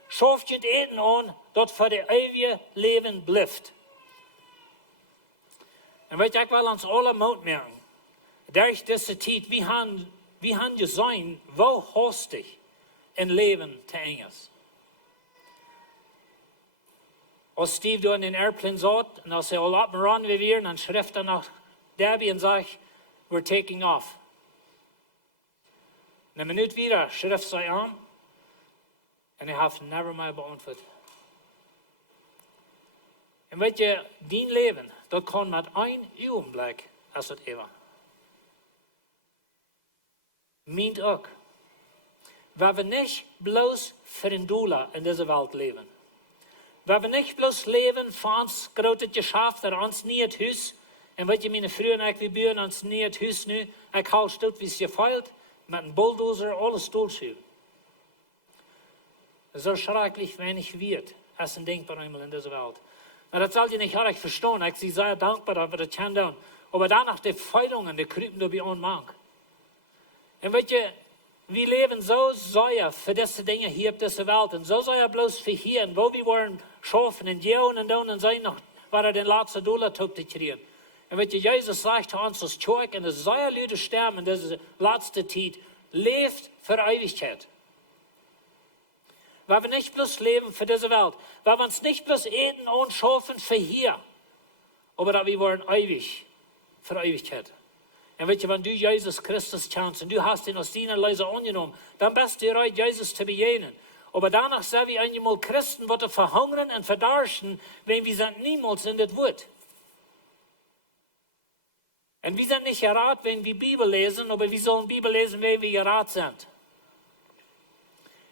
Schafft ihr Eten an, dat für das ewige Leben bleibt. Und weet je, ik wil ons alle moed merken. Durch diese Zeit, wir haben gesehen, wo hastig ein Leben te eng ist. Als Steve door in den Airplane zat, en als hij al op en ran weer, dan schreef hij naar Debbie en zei, we're taking off. Een minuut weer schreef zij aan, en hij heeft never meer beantwoord. En weet je, die leven, dat kan met één ogenblik als het eeuwig. Meent ook. Waar we niet bloos voor een doel in deze wereld leven. Waar we niet bloos leven voor ons grote geschäft, dat ons niet het huis. En weet je, mijn vrienden en ik, we bouwen ons niet het huis nu. Ik hou stout wie ze gefeilt, met een bulldozer alles doorschieven. Zo schrecklich wenig wird, als een denkbaar eenmaal in deze wereld. Maar dat zal je niet erg verstaan. Ik zie zeer dankbaar dat we dat kunnen doen. Maar danach die feilungen, die kruipen door bij ons maak. En weet je, we leven zo zuiver voor deze dingen hier op deze wereld. En zo zuiver bloos voor hier. En wo we worden schaffen en jouwen en doen en zijn nog, waar er den laatste dollar toe te krijgen. En weet je, Jezus zegt zu ons als Kerk, en de zuiver Leute sterben in deze laatste tijd, leeft voor Ewigkeit. Waar we nicht bloß leben für diese Welt. Waar we uns nicht bloß eten und schaffen für hier. Aber dass wir wollen ewig, für Ewigkeit. Und weet je, wenn du Jesus Christus kennst und du hast ihn aus deiner Leise angenommen, dann bist du bereit, Jesus zu begegnen. Aber danach sind wir einmal Christen, die verhungern und verdarschen, wenn wir sind niemals in das Wort. Und wir sind nicht gerat, wenn wir Bibel lesen, aber wir sollen Bibel lesen, wenn wir gerat sind.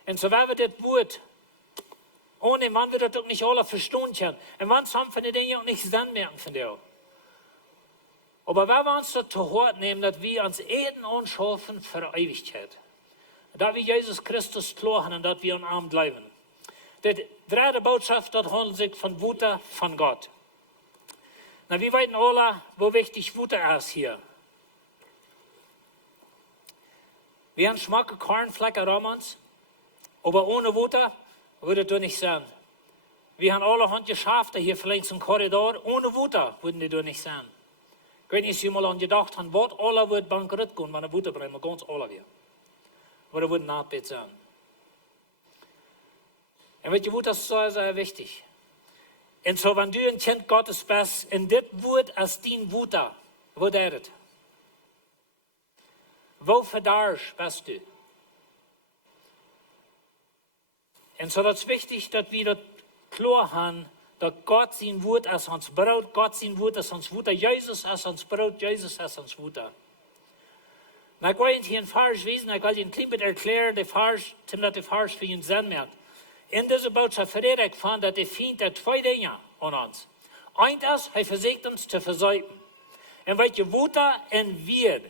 Und so werden wir das Wort ohne man wird das auch nicht alle verstehen können. Und manchmal haben wir die Dinge auch nicht Sinn merken von dir. Aber wenn wir uns das zu Hort nehmen, dass wir uns Eden anschaffen für Ewigkeit. Dass wir Jesus Christus klochen und dass wir am Arm bleiben. Die dritte Botschaft, das handelt sich von Wuter von Gott. Na, wir wissen alle, wo wichtig Wuter ist hier. Wir haben schmacke Kornflecken um uns. Aber ohne Wuter würde das nicht sein. Wir haben alle Hand geschafft, hier vielleicht im Korridor. Ohne Wuter würden die das nicht sein. Ich weiß nicht, ob Sie mal an gedacht haben, was alle wird bankrott gehen, wenn der Wuter bringt, wir ganz alle wieder. Aber das würde nicht sein. Und weißt du, Wuter ist sehr, sehr wichtig. Und so, wenn du ein Kind Gottes bist, in das Wort als dein Wuter, wo ist das? Wo verdarsch bist du? Und so, das ist wichtig, dass wir das klar haben, dass Gott sein Wort ist uns Brot, Gott sein Wort ist uns Wutter, Jesus ist uns Brot, Jesus ist uns Wutter. Ich will Ihnen hier ein Vers wissen, ich will Ihnen ein bisschen erklären, der Vers, damit der Vers für Ihnen Sinn macht. in dieser Botschaft verrede ich von, dass der Feind hat zwei Dinge an uns. Eins ist, er versucht uns zu versäumen. Und welche Wuter und Wieed.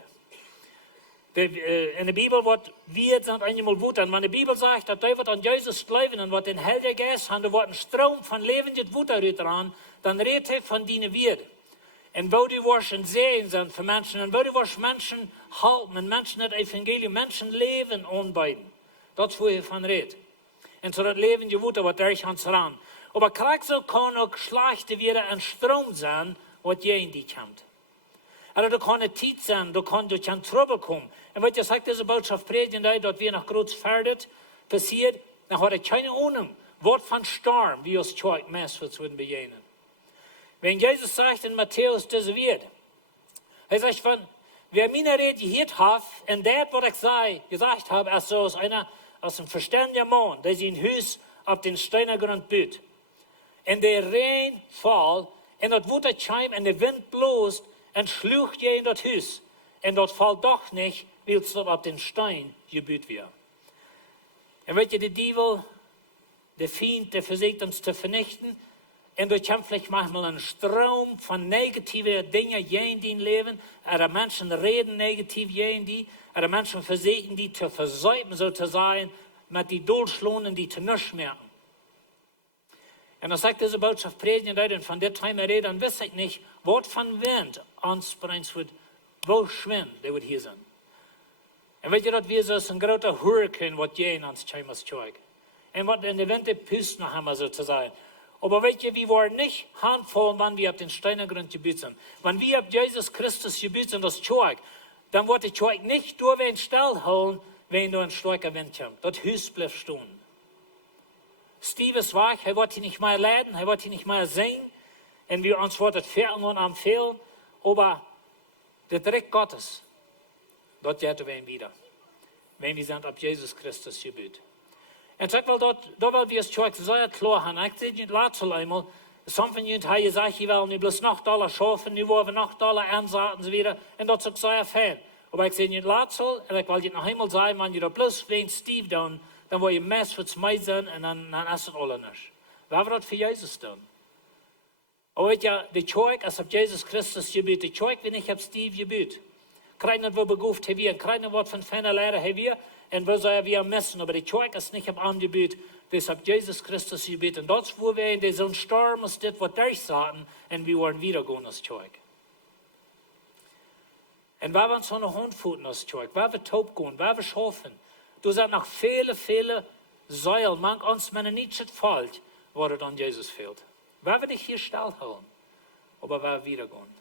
In der Bibel wird Wieed sind einmal Wuter. Und wenn die Bibel sagt, dass David an Jesus glauben und wird den Heiligen Geist haben, da wird ein Strom von lebendig Wuter dran, dann redet er von deinen Wieed. Und wo die wirst ein Segen sind für Menschen, und wo die wirst Menschen halten, und Menschen das Evangelium, Menschen leben anbieten. Das ist, wo er von redet. Und so das lebende Wuter wird durch uns ran. Aber gleich so kann auch schlechte wieder ein Strom sein, was je in die kommt. Also da kann eine Zeit sein, da kann durch ein Trouble kommen. Und wenn ich sagt, diese Botschaft predigen, dass wir nach groß fertig passiert, dann hat er keine Ahnung, was von Sturm, wie uns Zeug meistens würden begegnen. Wenn Jesus sagt in Matthäus, diese wird, er sagt von, wer meine Rede gehört hat, und das, was ich gesagt habe, ist so aus einem verständigen Mann, der sein Haus auf den Steinergrund baut. Und der Regen fällt, und das Wutter scheint, und der Wind bloßt, und schlucht je in das Haus. Und das fällt doch nicht, weil es dort auf den Stein gebaut wird. Und wenn der Teufel, der Feind, der versucht uns zu vernichten, und da kommt vielleicht manchmal ein Strom von negativen Dingen in dein Leben. Oder Menschen reden negativ in die. Oder Menschen versuchen die zu versäumen, sozusagen, mit die Durchschlohnen, die zu nichts merken. Und dann sagt diese Botschaft predigen, und von der Time reden, dann weiß ich nicht, was von Wind anspringt wird, wo schwimmt, der wird hier sein. Und weet je dat wir so ein großer Hurricane, was je in uns kommt, als Zeug. Und was in der Wind püst noch haben, sozusagen. Aber weet je, wir waren nicht handvoll, wenn wir auf den Steinergrund gebaut sind. Wenn wir auf Jesus Christus gebaut sind, das Zeug, dann wird das Zeug nicht durch den Stall holen, wenn nur ein starker Wind kommt. Das Haus bleibt stehen. Steve ist weg, er wird hier nicht mehr leiden, er wird hier nicht mehr singen. Und wir uns wird das Viertel und am Fehlen. Aber der Dreck Gottes, dort geht wir wieder. Wenn wir sind auf Jesus Christus gebaut. Und sag mal, da will wir es schon sehr klar haben. Ich sehe nicht letztes einmal, some von ihnen haben gesagt, ich will nicht bloß noch Dollar schaffen, ich will noch Dollar ansagen und so weiter. Und das ist sehr fein. Aber ich sehe nicht letztes und ich will dir noch einmal sagen, wenn ihr da bloß wegen Steve dann will ihr Mess für zwei sein und dann ist es alle nicht. Wer wird das für Jesus tun? Aber weet je, de Zeug, als op Jesus Christus gebeurt, de Zeug, wenn ich auf Steve gebeurt. Keiner wird beguft, wir, keiner wird von feiner Lehre, wir. Und wir sollen wir messen, aber die Zeug ist nicht auf Angebot, das auf Jesus Christus gebeut. Und dort, wo wir in so einem Sturm ist, das wird durchsaten, und wir wollen wieder gehen, das Zeug. Und wir wollen so eine Hundfutten, das Zeug, wir wollen taub gehen, wir wollen schaffen. Du sagst noch viele Säulen, man uns meine nicht fällt, wo es an Jesus fehlt. Wir wollen dich hier stillhalten, aber wir wieder gehen.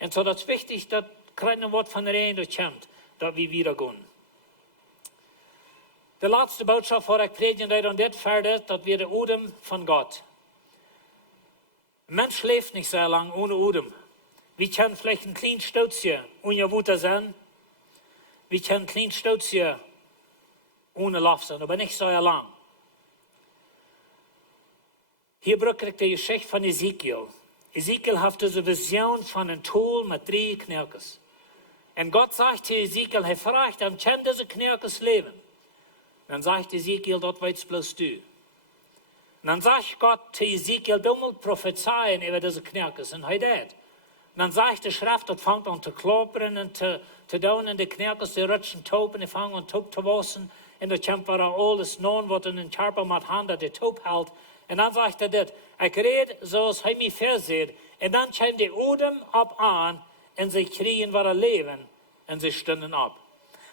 Und so das ist wichtig, dass kein Wort von Reden kommt, dass wir wieder gehen. De laatste boodschap voor ik predigen und das verder, dat wir der Odem von Gott. Ein Mensch lebt nicht sehr lang ohne Odem. Wir können vielleicht ein kleines Stotzchen ohne Wutter sein. Wir können ein kleines Stotzchen ohne Luft sein, aber nicht so lang. Hier brauche ich die Geschichte von Ezekiel. Ezekiel hat diese Vision von einem Tool mit 3 Knirkes. Und Gott sagt zu Ezekiel, er fragt, kann diese Knirkes leben? Dann sagt Ezekiel, das weißt bloß du. Und dann sagt Gott zu Ezekiel, du musst prophezeien über diese Knirkes. Und er das. Und dann sagt die Schrift, das fängt an zu kloppern und zu dauern, und die Knirkes, die rutschen taub, und die fangen an taub zu wassen. Und da kommt wieder alles non, was in den Körper mit Hand, der taub hält. Und dann sagt er das, ich rede, so als er mich versieht. Und dann kommt die Odem ab an, und sie kriegen wieder Leben, und sie stünden ab.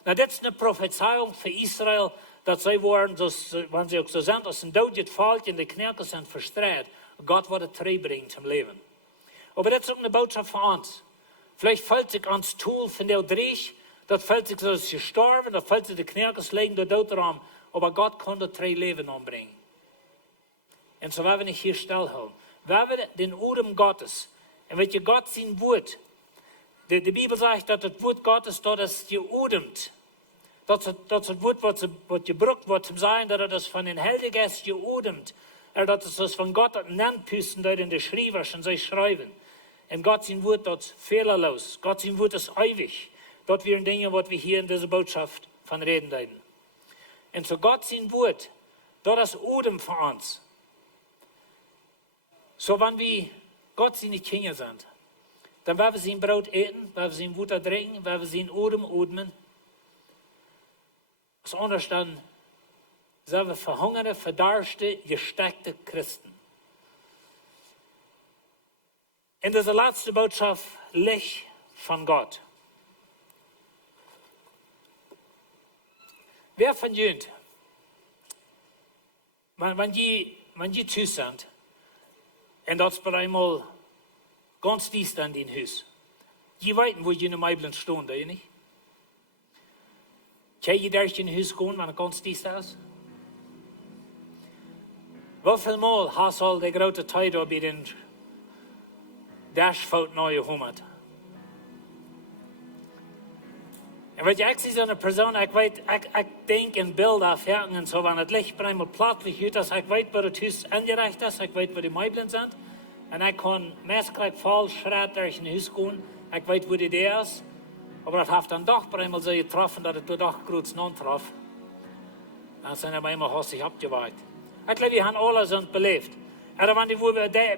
Na, das ist eine Prophezeiung für Israel, dass sie waren, wenn sie auch so sind, als ein Tod gefällt und die Knirke sind verstreut, Gott wird es bringen zum Leben. Aber das ist auch eine Botschaft für uns. Vielleicht fällt sich ans Tool von der Drich, das fällt sich so, dass sie gestorben, das fällt sich die Knirke legen, der Dotraum, aber Gott kann das 3 Leben anbringen. Und so werden wir nicht hier stillhalten. Wir haben den Odem Gottes. Und wenn ihr Gott sein Wort, die Bibel sagt, dass das Wort Gottes dort ist geodemt. Dat is het woord wat gebruikt wordt te zijn, dat het van een Heilige Geest geodemt. Dat is dus van God dat nenpusten dat in de schrijvers en zij schrijven. En God zijn woord dat fehlerloos. God zijn woord is eeuwig. Dat weer dingen wat we hier in deze boodschap van reden deiden. En zo God zijn woord, das Odem für uns. So, wenn wir Gott seine Kinder sind, dann werden wir sein Brot eten, werden wir sein Wasser trinken, werden wir sein Odem atmen. Das anders dann sind wir verhungerte, verdarschte, gesteckte Christen. In dieser letzten Botschaft, Licht von Gott. Wer von Ihnen, wenn die zu sind, und das ist einmal ganz dies dann in Haus, die weiten, wo die in der Bibel stehen, da nicht? Kann je durch in Haus gehen, wenn ganz dies ist? Wie viel Mal hast du all die große Zeit bei den Dashfout neu gehommet? En weet je, ik zie zo'n persoon, ik denk in beelden afwerken en zo, wanneer het licht bij mij plaatlich uit is, ik weet waar het huis ingericht is, ik weet waar die meubelen zijn. En ik kan meestal vol schrijven door in huis gaan, ik weet waar die daar is. Maar dat heeft dan toch bij mij zo getroffen, dat het door toch groot non trof. Dan zijn er bij mij hastig abgewaakt. Ik geloof, we hebben alles zo beleefd. En wanneer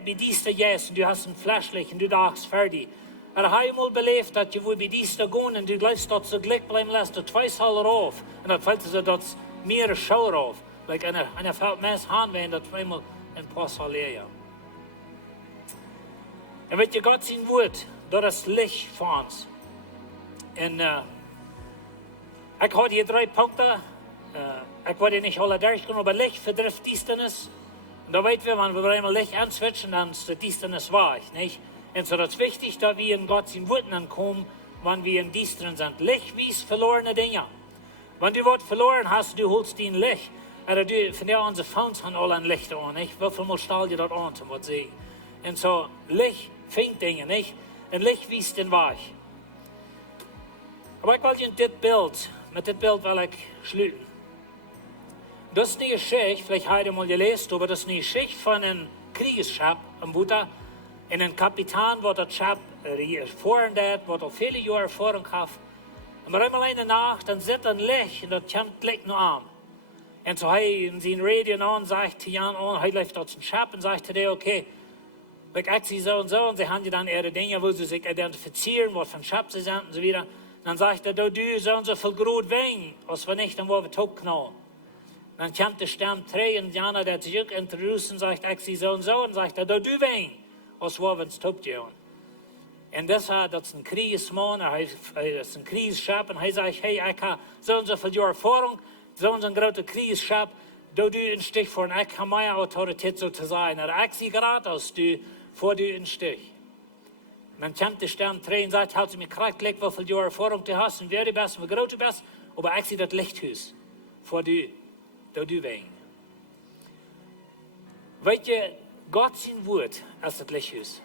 bij deze jas, du hast een flashlicht en du dagst fertig. Heb je mal beleefd dat je bij die gaan en du gleich dat ze gelijk blijven lassen, dat twee zal eraf. En dat valt ze dat meer schouder af. Like en er valt mensen aan ween dat eenmaal een paar zal leren. En weet je, God zijn woord, dat is licht voor ons. En ik had hier 3 punten. Ik wil die niet alle durchgaan, maar licht verdrijft duisternis. En dan weten we, wanneer we eenmaal licht aanswitchen, dan is de duisternis weg, niet? En so das ist wichtig, dass wir in Gott sein Wort ankommen, wenn wir in Düstern sind. Licht wies verlorene Dinge. Wenn du Wort verloren hast, du holst den Licht. Oder du, von der unsere Phones haben alle ein Licht an, nicht? Wie viel Mal stahl dir das an, zum was sehen? Und so, Licht fängt Dinge, nicht? Und Licht wies den Weg. Aber ich will mit dem Bild will ich schließen. Das ist eine Geschichte, vielleicht habt ihr mal gelesen, aber das ist eine Geschichte von einem Kriegsschiff am Buddha. En een kapitein wordt dat schap voeren dat, wordt al vele jaren Erfahrung hat. En maar eenmaal in de nacht, dan zit een licht en dat komt gelijk nog aan. En zo hij in zijn radio aan zegt hij aan, hij legt dat zijn schap en zegt hij, oké, ik zie zo en ze hebben dan ihre dingen, wo sie sich identifizieren, wat van schap ze zijn en zo wieder. Dan zegt hij, du zo veel groot wijn, als we niet, dan worden we het ook knallen. Dan komt de stem 3 en Jana dat zich ook introduceert en zegt, ik zie zo en zegt hij, du wijn. Als we ons topje. En dat is een kriegsman, dat is een kriegsschap. En hij zegt, hey, ik heb zo'n zoveel jaar ervaring, zo'n grote kriegsschap. Doe du een stich voor en ik heb mijn autoriteit zo te zijn. En ik zie graag als du voor du een stich. En dan komt de stem 3 en zegt, houd me krijgt, hoeveel jaar ervaring du hast. En wer die best, wie groot du best. Maar ik zie dat lichthuis voor du, doe du wegen. Weet je, Gott sein Wort als das Lichthuis.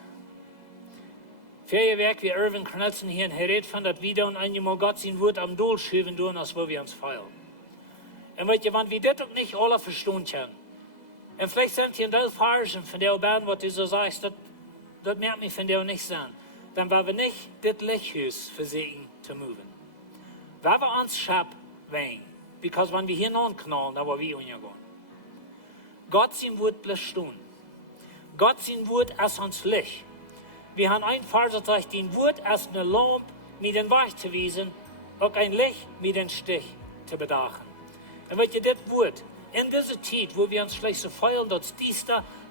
Viele Werk wie Irvin Knudsen hier in redet von, dass wir dann einmal Gott sein Wort am Dohl schieben tun, als wo wir uns feilen. Und weißt du, wenn wir das auch nicht alle verstehen können, und vielleicht sind hier in der Fargen von der Band, was du so sagst, das merkt mich von der nicht sein, dann werden wir nicht das Lichthuis versuchen zu moven. Weil wir uns schab wegen, because wenn wir hier noch knallen, dann wollen wir umgehen. Gott sein Wort bleibt stehen. Gott sein Wort ist uns Licht. Wir haben ein Vers, das sagt, dein Wort ist eine Lampe, mit den Weg zu wiesen, auch ein Licht mit den Stich zu bedachen. Und weißt du, das Wort, in dieser Zeit, wo wir uns vielleicht so feilen, dass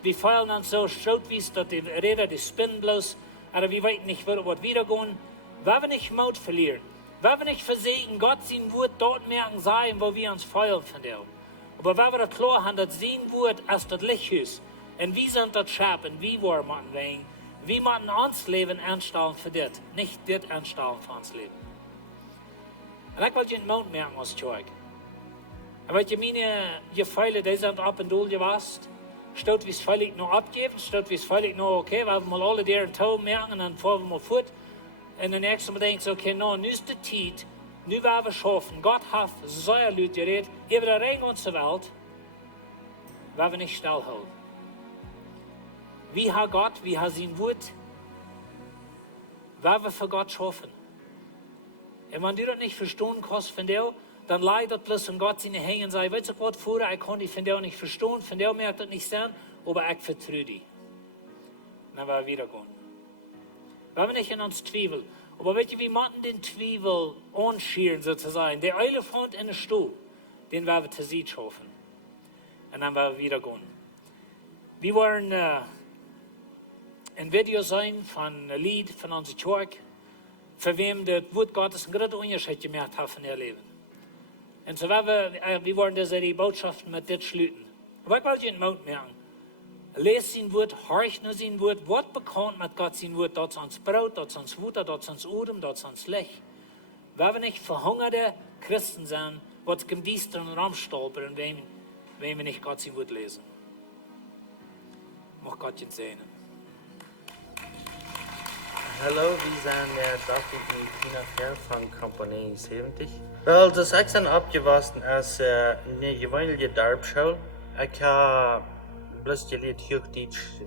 wir feilen uns so schrottwies, dass die Räder, die spinnen bloß, aber wir wissen nicht, wo wir wiedergehen, weil wir nicht Mut verlieren, weil wir nicht versägen, Gott sein Wort dort merken sein, wo wir uns feilen von dem. Aber weil wir das klar haben, dass sein Wort ist das Lichthuis. Und wie sind das Schab und wie wir machen wegen? Wie machen uns Leben anstellen für das, nicht das anstellen für uns Leben. Und ich wollte den Mund merken als Zeug. Aber ich meine, Gefühle, die sind ab und durch gewasst. Statt wie es völlig noch abgeben, statt wie es völlig noch okay, weil wir mal alle deren Tau merken und dann fahren wir mal fort. Und dann nächsten Mal denken sie, okay, no, nu ist die Zeit, nu werden wir schaffen. Gott hat so Leute geredet, über der Regen unserer Welt, werden wir nicht stillhalten. Wie hat Gott, wie hat sein Wort, weil wir für Gott schaffen. Und wenn du das nicht verstehen kannst von dir, dann leidet bloß und Gott seine Hänge und sagt, weißt du Gott, vorher, ich konnte von dir nicht verstehen, von dir merkt das nicht sein, aber ich vertraue dich. Dann war er wieder gehen. Wir haben nicht in uns Zweifel. Aber weißt du, wir müssen den Zweifel anschieren sozusagen. Der Elefant in der Stuhl, den werden wir zu sehen schaffen. Und dann werden wir wieder gehen. Wir wollen ein Video sein von einem Lied von unserer Kirche, für wem das Wort Gottes einen großen Unterschied gemacht hat in ihr Leben. Und so werden wir wollen die Botschaften mit das schließen. Aber ich wollte Ihnen Mut merken. Lees sein Wort, horch nur sein Wort, Wort bekannt mit Gott sein Wort, dort uns Brot, dort uns Wutter, dort uns Odem, dort uns Licht. Wenn wir nicht verhungerte Christen sind, was im düsteren Raum stolpern, wenn wir nicht Gott sein Wort lesen. Mag Gott ihn segnen. Hallo, wir sind David und Tina Fair von Company 70. Wel, dus ik ben opgewassen als een gewone dorpsschool. Ik heb bloß geleerd Hochdeutsch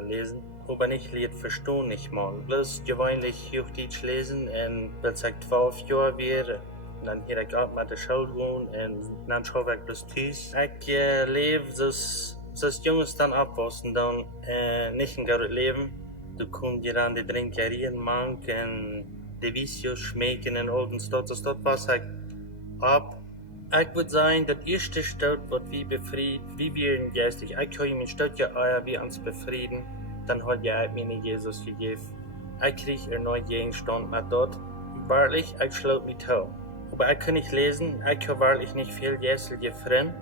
lesen, aber nicht Lied verstehen nicht mal. Bloß gewöhnlich Hochdeutsch lesen und als ich 12 Jahre war, dann hier ich auch mit der Schule gewohnt und dann schaue ich bloß Tüß. Ich lebe so Jungs dann abwassen, dann nicht ein gutes Leben. Du kommst dir an die Trinkerien, Mank und die Vicios schmecken und all und dort was ich ab. Ich würde sagen, das erste Stadt, was wir befrieden, wie wir in geistig. Ich habe mir Stadt ja euer, wie uns befrieden, dann hat ja mir Jesus gegeben. Ich kriege erneut Gegenstand mit dort. Wahrlich, ich schlaut mich tau. Aber ich kann nicht lesen, ich habe wahrlich nicht viel geistliche Freunde.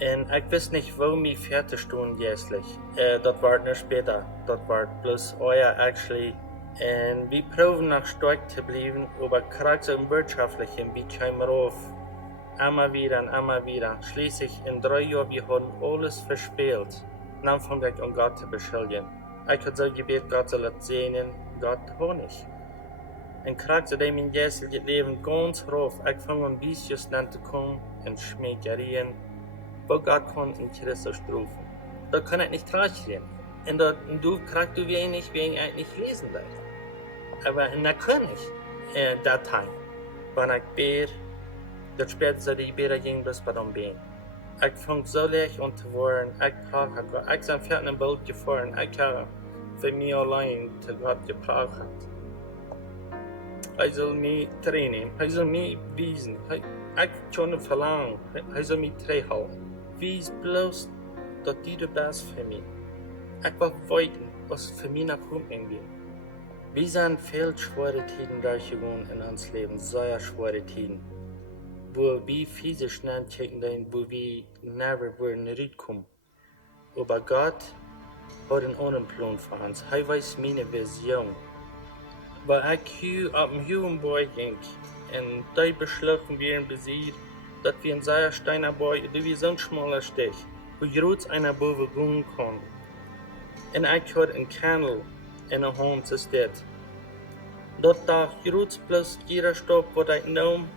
Und ich weiß nicht, wo mir fertig tun geistlich. Das war noch später, das war bloß euer actually. Und wir proben nach stark zu bleiben, aber gerade so im Wirtschaftlichen, wie kommen wir auf? Immer wieder und immer wieder. Schließlich in 3 Jahren, wir haben alles verspielt. Dann fange ich an Gott zu beschuldigen. Ich habe so gebeten, Gott soll es segnen, Gott hat nicht. Und gerade so mein geistliches Leben ganz rauf, ich fange an Vicios zu kommen, in Schmäckerien, wo Gott kann in Christus rufen. Da kann ich nicht traurig und du kriegst du wenig, wegen ich nicht lesen darf. Aber da kann ich, Dateien, wenn ich bete, dat speelt ze die beren ging dus bij dan been. Ik vond zo leeg om te worden. Ik praat. Ik ben verder een boot gevaren. Ik heb voor mij alleen te God gepraat. Hij zal mij trainen. Hij zal mij wijzen. Ik kan het verlangen. Hij zal mij tegenhouden. Wees bloos dat die de best voor mij. Ik wil weten wat voor mij naar komt en wie. We zijn veel schwere tijden doorgegaan in ons leven. Zeer schwere tijden. Wo wir physisch schnell checken, wo wir never würden rauskommen. Aber Gott hat einen anderen Plan für uns. Er weiß meine Vision. Weil ich hier auf dem Höhenberg ging und die beschlossen werden besiegt, dass wir in sehr steiner Berg, wie so ein schmaler Stich, wo groß einer Bove gehen kann. Und ich hatte einen Candle in der Hand zu stehen. Dort da groß bloß jeder Stopp, wo ich nahm.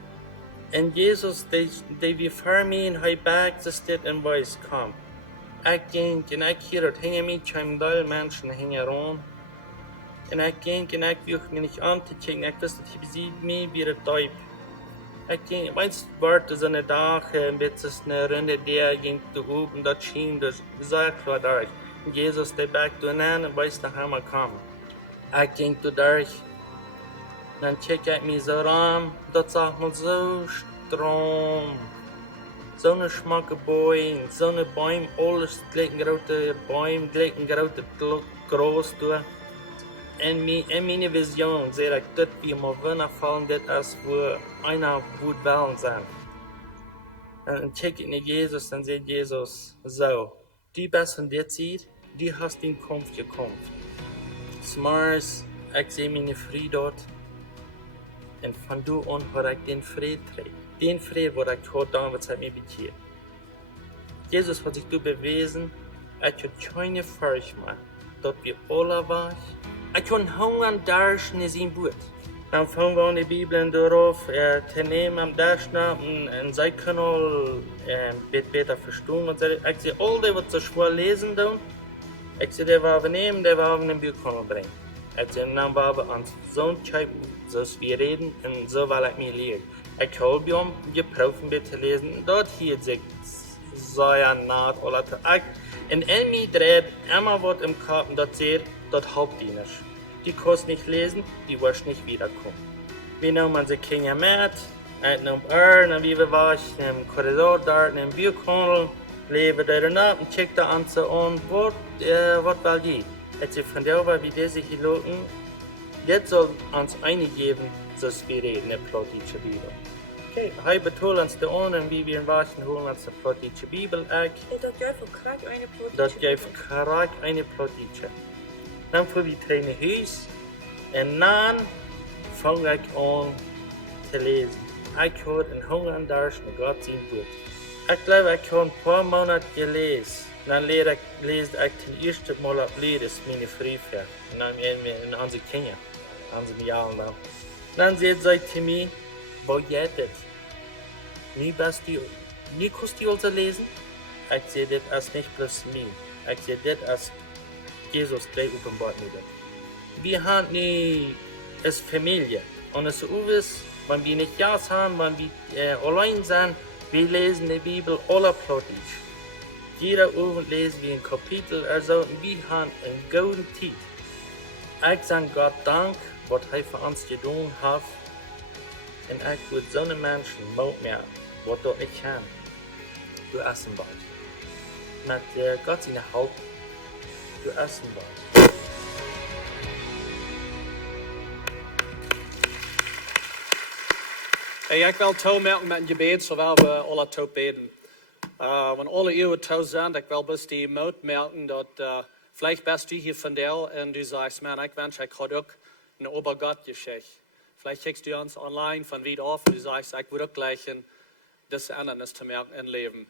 Und Jesus, der wie vor mir in high back steht und weiß kam. Ich ging und ich hier hinter mir kamen alle Menschen heran. Und ich ging und ich wusste mich nicht anzuchecken. Ich wusste, ich besiegt mich wie ein Teub. Ich ging, weißt du, warte so eine Tag, mit einer Runde, der ging zu oben, das schien, das sehr klar durch. Und Jesus, der back du an und weiß, nach einmal kam. Ich ging durch. Dann check ich mich so ran, das sagt man so stramm. So eine schmacke Bäume, so eine Bäume, alles gleich große Bäume, gleich große groß durch. In meine Vision sehe ich dort, wie mal Wände fallen, das ist, wo einer gut Wellen sind. Dann check ich nicht Jesus, dann sagt Jesus, so, die bist von der Zeit, die hast den Kampf gekämpft. Smars, ich sehe meine Friede dort. Und von da an habe ich den Frieden trägt. Den Frieden, den ich heute damals mir bekehrt. Jesus hat sich da bewiesen, ich habe keine Furcht mehr, dass wir alle waren. Ich kann hungern, darschen in sein Boot. Dann fangen wir an die Bibel darauf zu nehmen, am Darschnappen, und sie können all besser verstehen. Und ich sehe, all die, was so schwer lesen, ich sehe, die wir nehmen, die wir in den Büchern bringen. Ich sehe, dann wir uns so ein Scheiben, so wir reden, und so will ich mir lehren. Ik heb hem geproefd bij te lezen. Dat hier zegt, zeer naad, en in mij dreht immer wat im Kopf, dat zegt, dat Hauptdieners. Die kannst nicht lesen, die wirst nicht wiederkommen. Wir nehmen unsere Kinder mit, einem und wie wir waschen, im Korridor dort, im Bierkondel, leben da danach und checken da an so an, was will die? Als sie von der war, wie diese hier loten, das soll uns eingeben, so wir reden, eine plottische Bibel. Okay, hij betoelt ons de on en wie we in waschen holen ons de plottische Bibel ek. Dat geeft graag een plotje. Dat geeft graag een plottische. Dan voor we trainen huis en dan vang ik aan te lezen. Ik hoor een honger en dorst met God zijn woord. Ik geloof ik heb een paar maanden gelezen. Dan lees ik ten eerste mal op Licht, mijn Briefe. En dan in onze kinderen, onze jaren dan. Dan zegt zij te mij, wat jij dit? Nu kost je also lezen? Ik zie dit als niet plus mij. Ik zie dit als Jesus gleich openbaart nu. Wir haben nu als Familie. Und es ist, wenn wir nicht Jas haben, wenn wir allein sind, wir lesen die Bibel alle plottisch. Jeder Abend lesen wir ein Kapitel, also wir haben einen guten Zeit. Ich sage Gott Dank, was er für uns getan hat. Und ich würde so einen Menschen baut mir, was dort nicht kann, du essen bald. Mit Gott seine Haupt, du essen bald. Hey, ik wil toemerken met een gebed, zowel we alle toe beden. Wenn alle uw toe zijn, ik wil best die moed merken dat vielleicht bist du hier von der und du sagst, man, ich wünsche, ich hätte auch eine Obergott-Geschichte. Vielleicht schickst du uns online von Wieed auf und du sagst, ich würde auch gleich das Ändernis zu merken im Leben.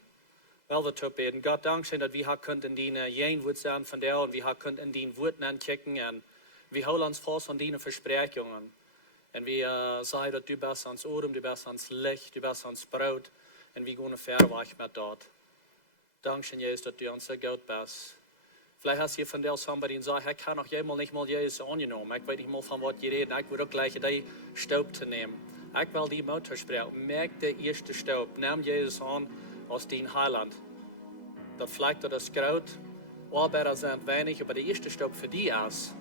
Weil wir beten. Gott, danke schön, dass wir hier in die Jeinwut sein von der und wir hier in die Wurden ankicken und wir holen uns fast an die Versprechungen. Und wir sagen, dass du bist ans Odem, du bist ans Licht, du bist ans Brot und wir gehen verweicht mit dort. Danke schön, Jesus, dass du uns so gut bist. Vielleicht hast du von der somebody und sagt, ich kann noch jemals nicht mal Jesus angenommen. Ich weiß nicht mal, von was ihr redet. Ich würde auch gleich die Staub zu nehmen. Ich will die Mutter sprechen. Merk den ersten Staub. Nimm Jesus an aus deinem Heiland. Das vielleicht das Kraut. Arbeiter sind wenig, aber der erste Staub für die ist,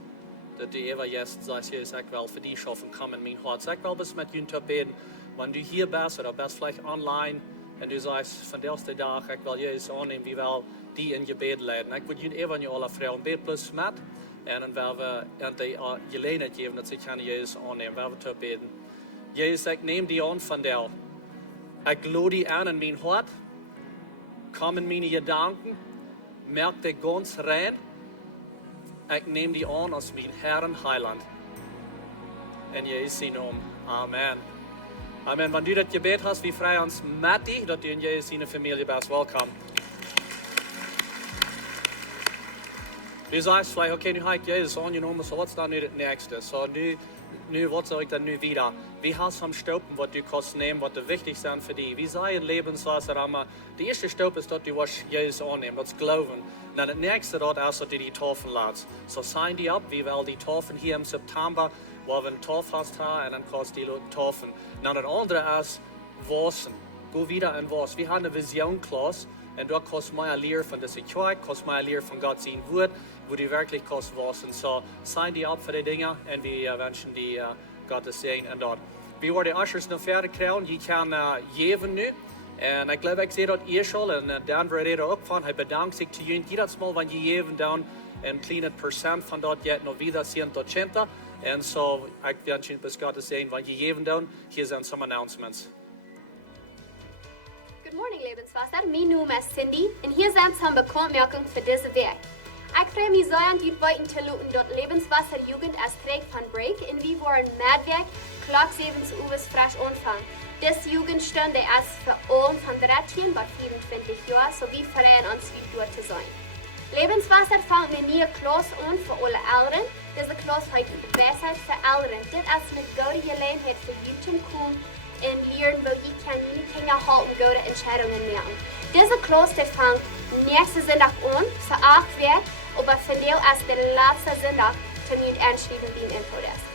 dass du immer jetzt sagst, Jesus, ich will für die schaffen, komm in mein Herz. Ich will bis mit dir beten. Wenn du hier bist oder bist vielleicht online und du sagst, von der ersten Tag, ich will Jesus annehmen, wie will die in Gebet leiden. Ik wil jullie even alle vrouwen bid plus met. En dan willen we aan die gelegenheid geven dat ze kunnen Jezus aannemen. We willen beden. Jezus, ik neem die aan van jou. Ik lood die aan in mijn hart. Kom in mijn gedanken. Merk die ganz rein. Ik neem die aan als mijn Herr en Heiland. In Jezus zijn naam. Amen. Amen. Wanneer du das Gebet hast, wie vrij ons met die, dat du in Jezus zijn familie bist. Welkom. Du sagst vielleicht, okay, nu habe ich Jesus angenommen, so was ist dann nu das Nächste? So, nu was soll ich dann nu wieder? Wie hast du am Stoppen, was du kannst nehmen, was wichtig sind für dich? Wie sei ein Lebenswasser einmal? Der erste Stopp ist, dass du Jesus annehmen, das Glauben. Und dann das Nächste dort ist, dass du die Taufen lässt. So sign die ab, wie wir die Taufen hier im September, wo wir eine Taufe hast, und dann kannst du die Leute taufen. Und dann das andere ist, waschen. Go wieder in was. Wir haben eine Vision-Klasse. Und dort kannst du mehr lernen von dieser Kirche, kannst mehr lernen von Gott sein Wort, wo du wirklich kannst waschen. So, sign die ab für die Dinge und wir wünschen die Gottes Segen und dort. Wir wollen die Ushers noch fertig kriegen, die kann geben nu. Und ich glaube, ich sehe dort ihr schon, und dann wird er auch von, er bedankt sich zu Ihnen. Jedes Mal, wenn ihr geben, dann ein kleines Prozent von dort jetzt noch wieder 100%. Und so, ich wünsche Ihnen bis Gottes Segen, wenn ihr geben, dann hier sind some announcements. Good morning, Lebenswasser. Mein Name ist Cindy und hier sind some Bekanntmerkungen für diese Werk. Ich freue mich sehr, an die weiten zu luten, dort Lebenswasser Jugend als Träg von Break in wie wollen Mädwerk, Klock 7 Uhr frisch anfangen. Das Jugendstunde ist für alle von 13 bis 24 Jahren sowie freuen uns, wie dort zu sein. Lebenswasser fängt mit mir Klasse an für alle Eltern. Diese Klasse heute besser für Eltern. Das ist eine gute Gelegenheit für YouTube kommen und lernen, wo ihr keine Kinder halten, gute Entscheidungen machen. Diese Klasse fängt nächsten Sonntag an für 8 Uhr, aber für die ist der letzte Sonntag Termin einschreiben beim Infodesk.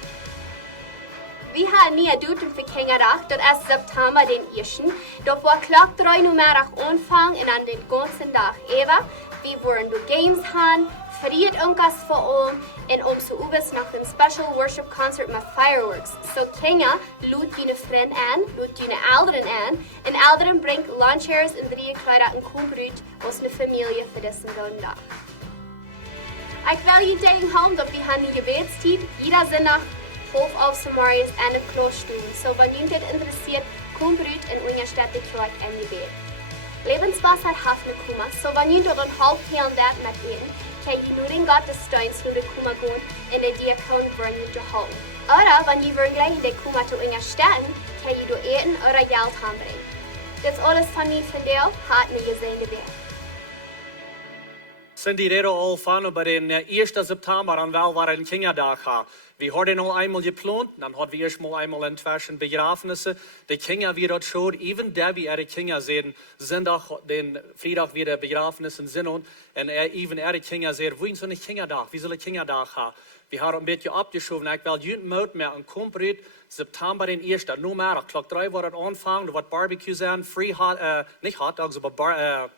Wir haben al nie doet en verkingerdag, dat is September den 1. Dat wordt klok 3 uur middag aanvang en aan den ganzen dag even. We worden de games gaan, friet onkas voor om en om zo ubes nog een special worship concert met fireworks. So kinga, loot je vriend aan, loot je ouderen aan en ouderen brengt lunchers en 3 kleider en koelbrood als een familie voor deze gouden dag. Ik wil je tegen dat we gaan in gebedstijd jeder zondag half auf Samarias en de kloosteren. So wanneer je dit interesseert, kom brood en ondersteun de kerk en gebed. Lebenswasser hat eine Kuma, so wanneer je een half heel dat met eten, kan je nu den Gottesdienst nu de Kuma gaan en de diakon brengen te houden. Oder wanneer je gleich in de Kuma te ondersteunen, kan je door eten oder geld aanbrengen. Dit is alles van mij van jou, hat een gezegende weg. Sind die Rede all van bei den 1. September an wel war ein Kindertag ha. Wir haben noch einmal geplant, dann hat wir erst mal einmal inzwischen Begrafnisse. Die Kinder wie dort schon, even der wie ihre Kinder sehen, sind auch den Freitag wieder Begrafnissen sind und even ihre Kinder sehen, wo ist so ein Kindertag, wie soll ein Kindertag ha? Wir haben ein bisschen abgeschoben, ich will jeden Mut mehr und kommt September den 1. Nur mehr, Klock 3 wird es anfangen, da wird Barbecue sein, nicht Hotdogs, aber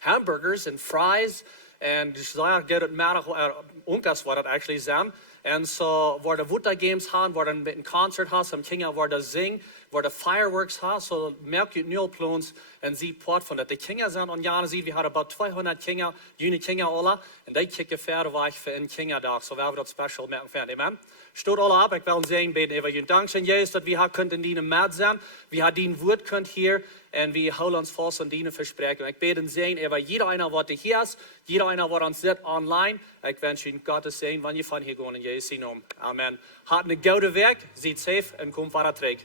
Hamburgers und Fries. En dus daar gaat het middag onkas wat het actually zijn. En zo worden Wutter Games gaan, worden met een concert gaan, some kinderen worden zingen, worden fireworks gaan. Zo merk je het nu al plans en zie part van dat. De kinderen zijn aan jaren zien, we hadden about 200 kinderen, junge kinderen alle. En die kijken verder weg voor een kinderdag. Zo willen we dat special merken verder. Amen. Stoot alle op, ik wil zeggen, beten even jullie dank zijn Jezus dat we hier kunt in dienen met zijn. We hebben die woord kunt hier. En we houden ons vast aan die verspreking. Ik bid en zeggen, over jeder einer wat hier is, jeder einer wat ons zit online. Ik wens je Gottes zegen, wanneer je van hier gaan in Jezus naam. Amen. Had een goede werk, ziet safe en kom verder terug.